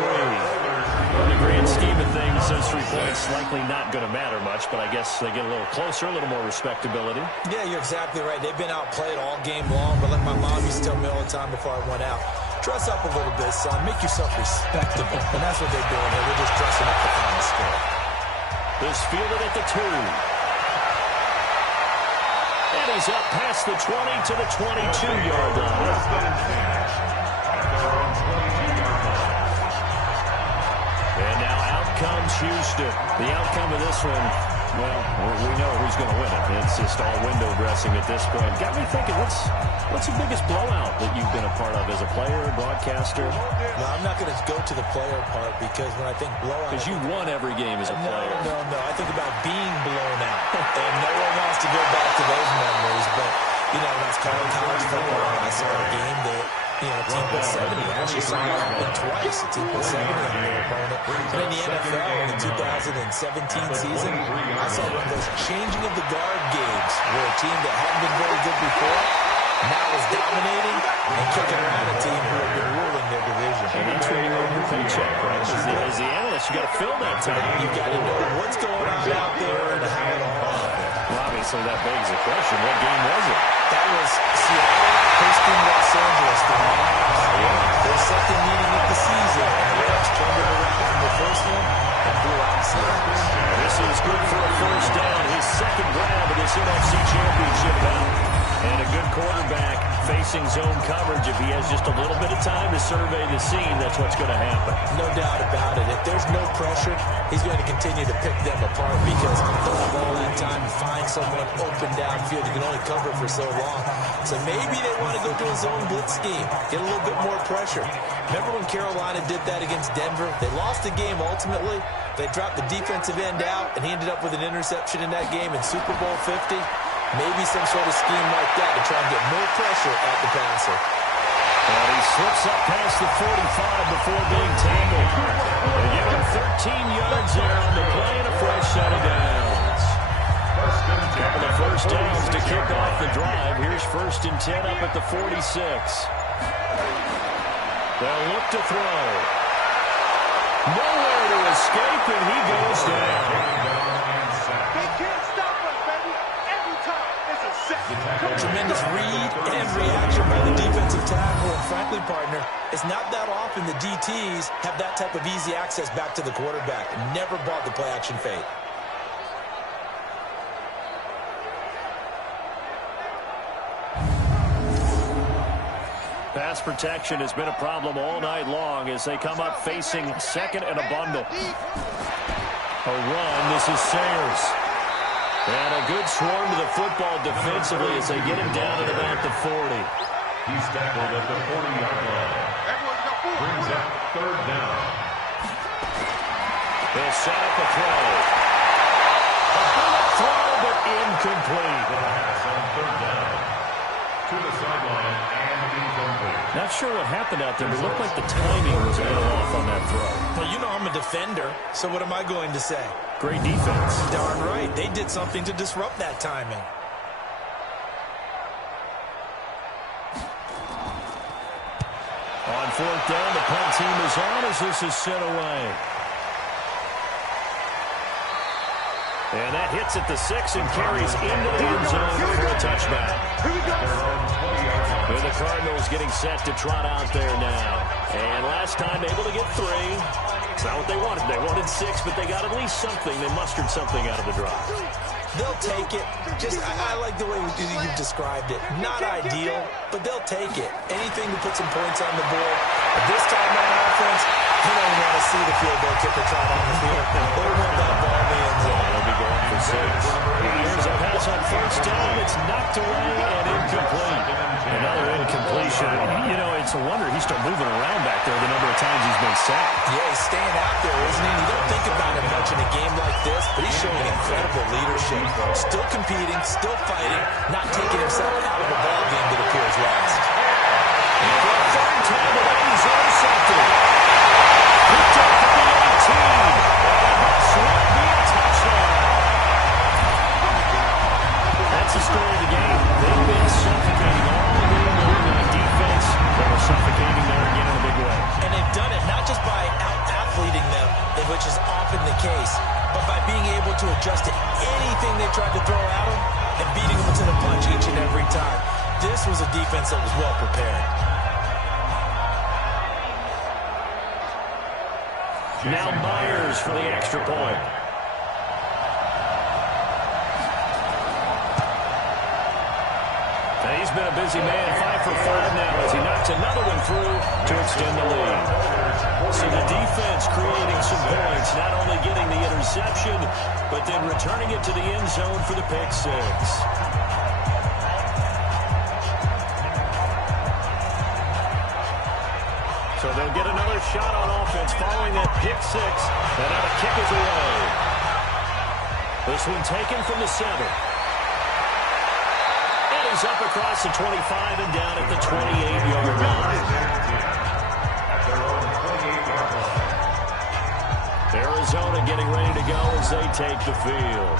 In the grand scheme of things, those 3 points likely not going to matter much, but I guess they get a little closer, a little more respectability. Yeah, you're exactly right. They've been outplayed all game long, but like my mom used to tell me all the time before I went out, dress up a little bit, son. Make yourself respectable. And that's what they're doing here. They're just dressing up the final score. This fielded at the 2. And he's up past the 20 to the 22-yard line. And now out comes Houston. The outcome of this one, well, we know who's going to win it. It's just all window dressing at this point. Got me thinking, what's the biggest blowout that you've been a part of as a player, broadcaster? No, I'm not going to go to the player part because when I think blowout... Because you won every game as a player. No. I think about being blown out. And no one wants to go back to those memories. But, you know, when I was calling college football, I saw a game that... You know, a team put 70. I actually saw it happen twice. A team put 70 on their opponent. And in the NFL, in the 2017 season, I saw one of those changing of the guard games where a team that hadn't been very good before now is dominating and kicking around a team who had been ruling their division. And that's when you earn your paycheck, right? As the analyst, you got to fill that time. You've got to know what's going on out there and how it all happened. Well, obviously, that begs the question, what game was it? That was Seattle hosting Los Angeles. Their second meeting of the season. And the Rams turned it around from the first one and blew out Seattle. This is good for a 1st down. His 2nd grab of this NFC Championship bout. And a good quarterback facing zone coverage. If he has just a little bit of time to survey the scene, that's what's going to happen. No doubt about it. If there's no pressure, he's going to continue to pick them apart because they'll have all that time to find someone open downfield. You can only cover for so long. So maybe they want to go to a zone blitz scheme, get a little bit more pressure. Remember when Carolina did that against Denver? They lost the game ultimately. They dropped the defensive end out, and he ended up with an interception in that game in Super Bowl 50. Maybe some sort of scheme like that to try and get more pressure at the passer. And he slips up past the 45 before being tackled. They give him 13 yards there on the play and a fresh set of downs. Couple of 1st downs to kick off the drive. Here's 1st and 10 up at the 46. They'll look to throw. Nowhere to escape, and he goes down. They can't stop us, baby. Every time it's a set. Tremendous read and reaction by the defensive tackle. frankly, partner, it's not that often the DTs have that type of easy access back to the quarterback. Never bought the play-action fake. Pass protection has been a problem all night long as they come up facing second and a bundle. A run. This is Sayers. And a good swarm to the football defensively as they get him down at about the 40. He's tackled at the 40-yard line. Brings up third down. They'll set up a throw. A bullet throw, but incomplete. The pass on third down. To the sideline and incomplete. Not sure what happened out there, but it looked like the timing was a little off on that throw. Well, you know I'm a defender, so what am I going to say? Great defense. Darn right. They did something to disrupt that timing. On fourth down, the punt team is on as this is sent away. And that hits at the 6 and carries into the end zone for a touchback. And the Cardinals getting set to trot out there now. And last time able to get 3. It's not what they wanted. They wanted 6, but they got at least something. They mustered something out of the drive. They'll take it. I like the way you've described it. Not ideal, but they'll take it. Anything to put some points on the board. But this time on offense, you don't want to see the field goal kicker trot on the field. They want that ball in the end zone. They'll be going for 6. Here's a pass on first down. It's knocked away and incomplete. Another incompletion. You know, it's a wonder he's still moving around back there the number of times he's been sacked. Yeah, he's staying out there, isn't he? You don't think about it much in a game like this, but he's showing incredible leadership. Still competing, still fighting, not taking himself out of a ball game that appears last. Third time the end zone sector. Picked up at the 18. This will be a touchdown. That's the story of the game. They've been suffocating all game long on defense. They were suffocating there again in a big way. And they've done it not just by out-athleting them, which is often the case, but by being able to adjust to anything they tried to throw at them and beating them to the punch each and every time. This was a defense that was well prepared. Now Myers for the extra point. And he's been a busy man, 5 for 5 now as he knocks another one through to extend the lead. So the defense creating some points, not only getting the interception, but then returning it to the end zone for the pick 6. So they'll get another shot on offense following that pick 6. And now the kick is away. This one taken from the 7. And he's up across the 25 and down at the 28-yard line. Arizona getting ready to go as they take the field.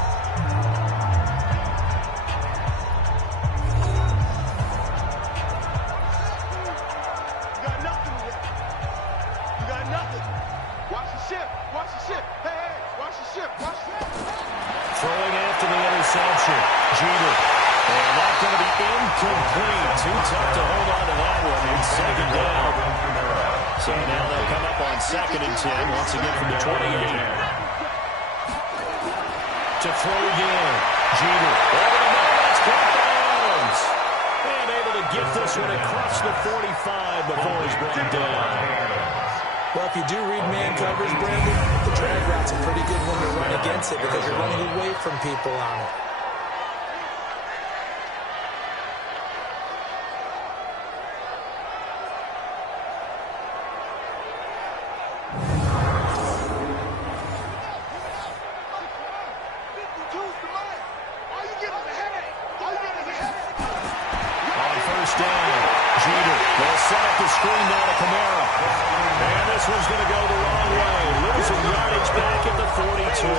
Throwing after the interception. Jeter. And that's going to be incomplete. Too tough to hold on to that one. It's second down. So now they'll come up on 2nd and 10. Once again from the 28. To throw again. Jeter. Over the middle. That's caught by Adams. And able to get this one across the 45 before he's brought down. Well, if you do read man coverage, Brandon, the drag route's a pretty good one to run against it because you're running away from people on it. On first down, Jeter will set up the screen now to Kamara. And this one's going to go the wrong way. Losing yardage back at the 42.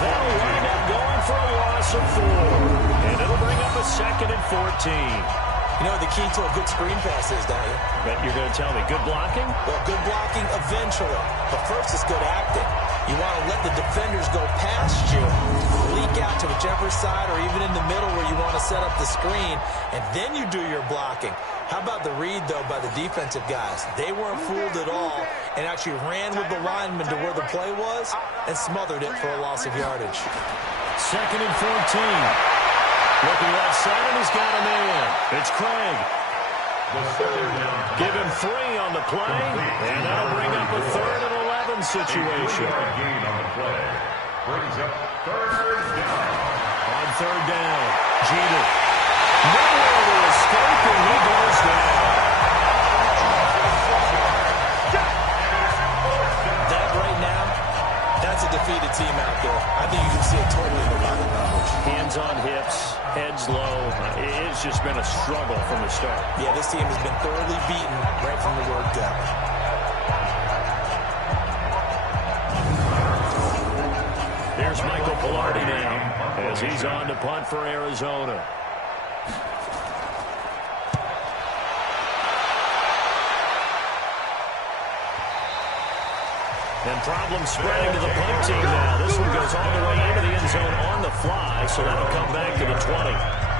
That'll wind up going for a loss of 4. And it'll bring up a 2nd and 14. You know what the key to a good screen pass is, don't you? Bet you're going to tell me good blocking? Well, good blocking eventually. But first, it's good acting. You want to let the defenders go past you, leak out to whichever side or even in the middle where you want to set up the screen, and then you do your blocking. How about the read, though, by the defensive guys? They weren't fooled at all and actually ran with the lineman to where the play was and smothered it for a loss of yardage. 2nd and 14. Looking left side, and he's got a man. It's Craig. Give him 3 on the play, and that'll bring up a 3rd and 11 situation. Gain on the play brings up 3rd down. On 3rd down, Jeter. Nowhere to escape, and he goes down. That right now, that's a defeated team out there. I think you can see it totally in the body language. Hands on hips, heads low. It's just been a struggle from the start. Yeah, this team has been thoroughly beaten right from the word go. Here's Michael Pilardi now as he's on to punt for Arizona. And problems spreading to the punt team now. This one goes all the way into the end zone on the fly, so that'll come back to the 20.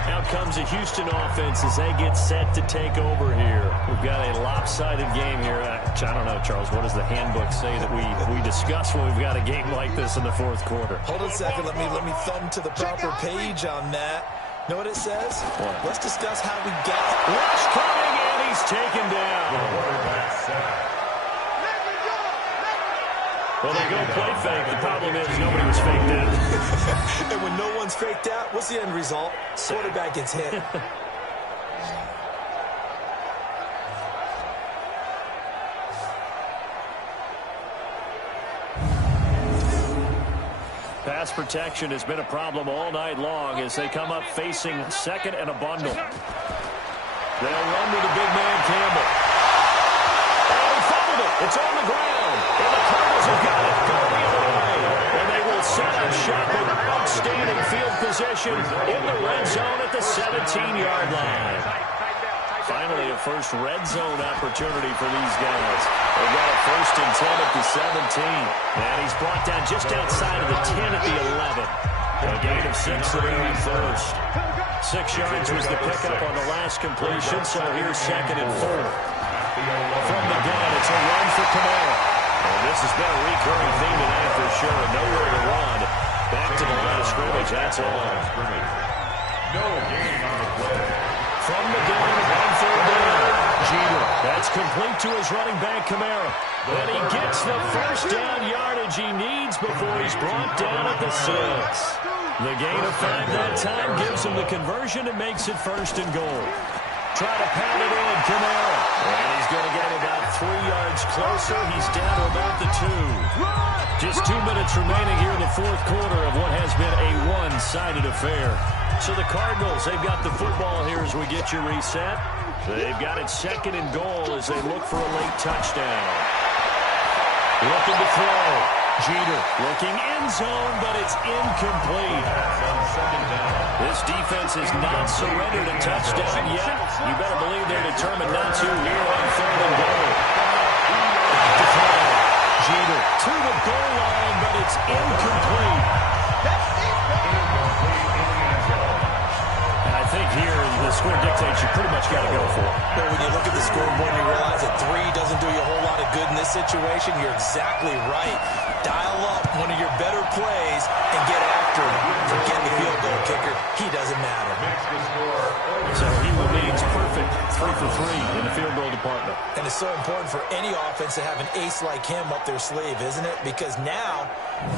Out comes the Houston offense as they get set to take over here. We've got a lopsided game here. I don't know, Charles, what does the handbook say that we discuss when we've got a game like this in the 4th quarter? Hold on a second. Let me thumb to the proper page on that. Know what it says? What? Let's discuss how we got it. Rush coming, and he's taken down. Well, they go play fake. The problem is nobody was faked out. And when no one's faked out, what's the end result? Quarterback gets hit. Pass protection has been a problem all night long as they come up facing 2nd and a bundle. They'll run to the big man, Campbell. And he fumbled it. It's on the ground. And the Cardinals have got it. Go the other way. And they will set up shop with outstanding field position in the red zone at the 17-yard line. Finally, a first red zone opportunity for these guys. They've got a 1st and 10 at the 17. And he's brought down just outside of the 10 at the 11. A gain of 6 there on 1st. 6 yards was the pickup on the last completion, so here's 2nd and 4. From the gun, it's a run for Kamara. And this has been a recurring theme tonight for sure. Nowhere to run. Back to the line of scrimmage, that's all. No gain on the play. From the gun, on 3rd down. Jeter. That's complete to his running back, Kamara. And he gets the 1st down yardage he needs before he's brought down at the 6. The gain of 5 that time gives him the conversion and makes it 1st and goal. Try to pound it in, Kamara. And he's going to get him about 3 yards closer. He's down to about the 2. Just 2 minutes remaining here in the 4th quarter of what has been a one-sided affair. So the Cardinals, they've got the football here as we get you reset. They've got it 2nd and goal as they look for a late touchdown. Looking to throw. Jeter looking end zone, but it's incomplete. This defense has not surrendered a touchdown yet. You better believe they're determined not to here on 3rd and goal. To throw. Jeter to the goal line, but it's incomplete. And I think here the score dictates you pretty much got to go for it. But when you look at the scoreboard and you realize that 3 doesn't do you a whole lot of good in this situation, you're exactly right. Dial up one of your better plays and get after him. Forget the field goal kicker. He doesn't matter. So he remains perfect. 3 for 3 in the field goal department. And it's so important for any offense to have an ace like him up their sleeve, isn't it? Because now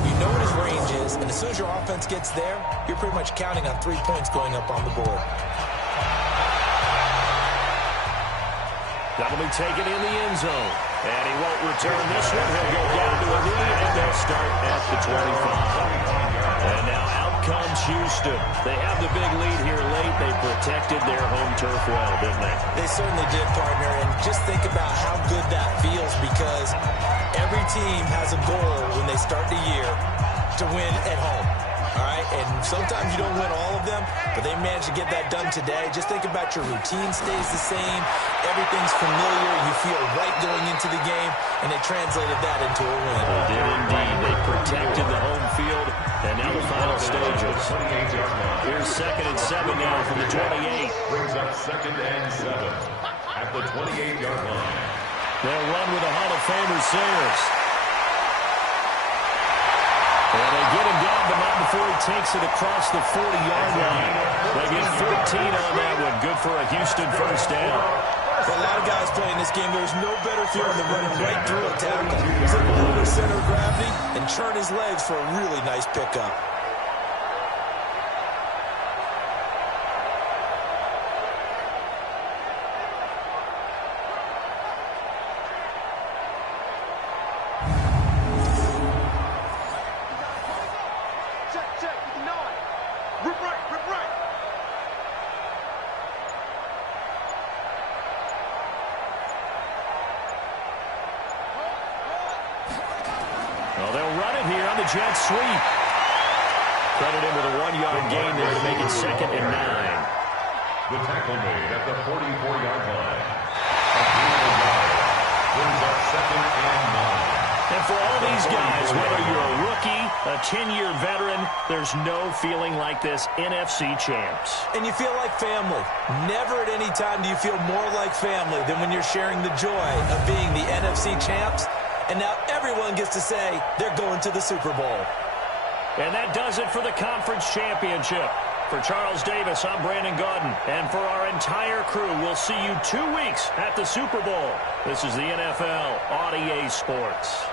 you know what his range is, and as soon as your offense gets there, you're pretty much counting on 3 points going up on the board. That'll be taken in the end zone. And he won't return this one. He'll go down to a knee, and they'll start at the 25. And now out comes Houston. They have the big lead here late. They protected their home turf well, didn't they? They certainly did, partner. And just think about how good that feels, because every team has a goal when they start the year to win at home. All right, and sometimes you don't win all of them, but they managed to get that done today. Just think about your routine stays the same. Everything's familiar. You feel right going into the game, and they translated that into a win. They did indeed. They protected the home field, and now the final stages. Here's 2nd and 7 now from the 28. Brings up 2nd and 7. They'll run with the Hall of Famer Sayers. And they get him down, but not before he takes it across the 40-yard line. They get 14 on that one. Good for a Houston first down. For a lot of guys playing this game, there's no better feeling than running right through a tackle. He's able to hold his center of gravity and churn his legs for a really nice pickup. Well, they'll run it here on the jet sweep. Credit him with a 1-yard gain there to make it 2nd and 9. The tackle made at the 44-yard line. A yard. Brings up 2nd and 9. And for all these guys, whether you're a rookie, a 10-year veteran, there's no feeling like this NFC champs. And you feel like family. Never at any time do you feel more like family than when you're sharing the joy of being the NFC champs. And now everyone gets to say they're going to the Super Bowl. And that does it for the conference championship. For Charles Davis, I'm Brandon Gaudin. And for our entire crew, we'll see you 2 weeks at the Super Bowl. This is the NFL on EA Sports.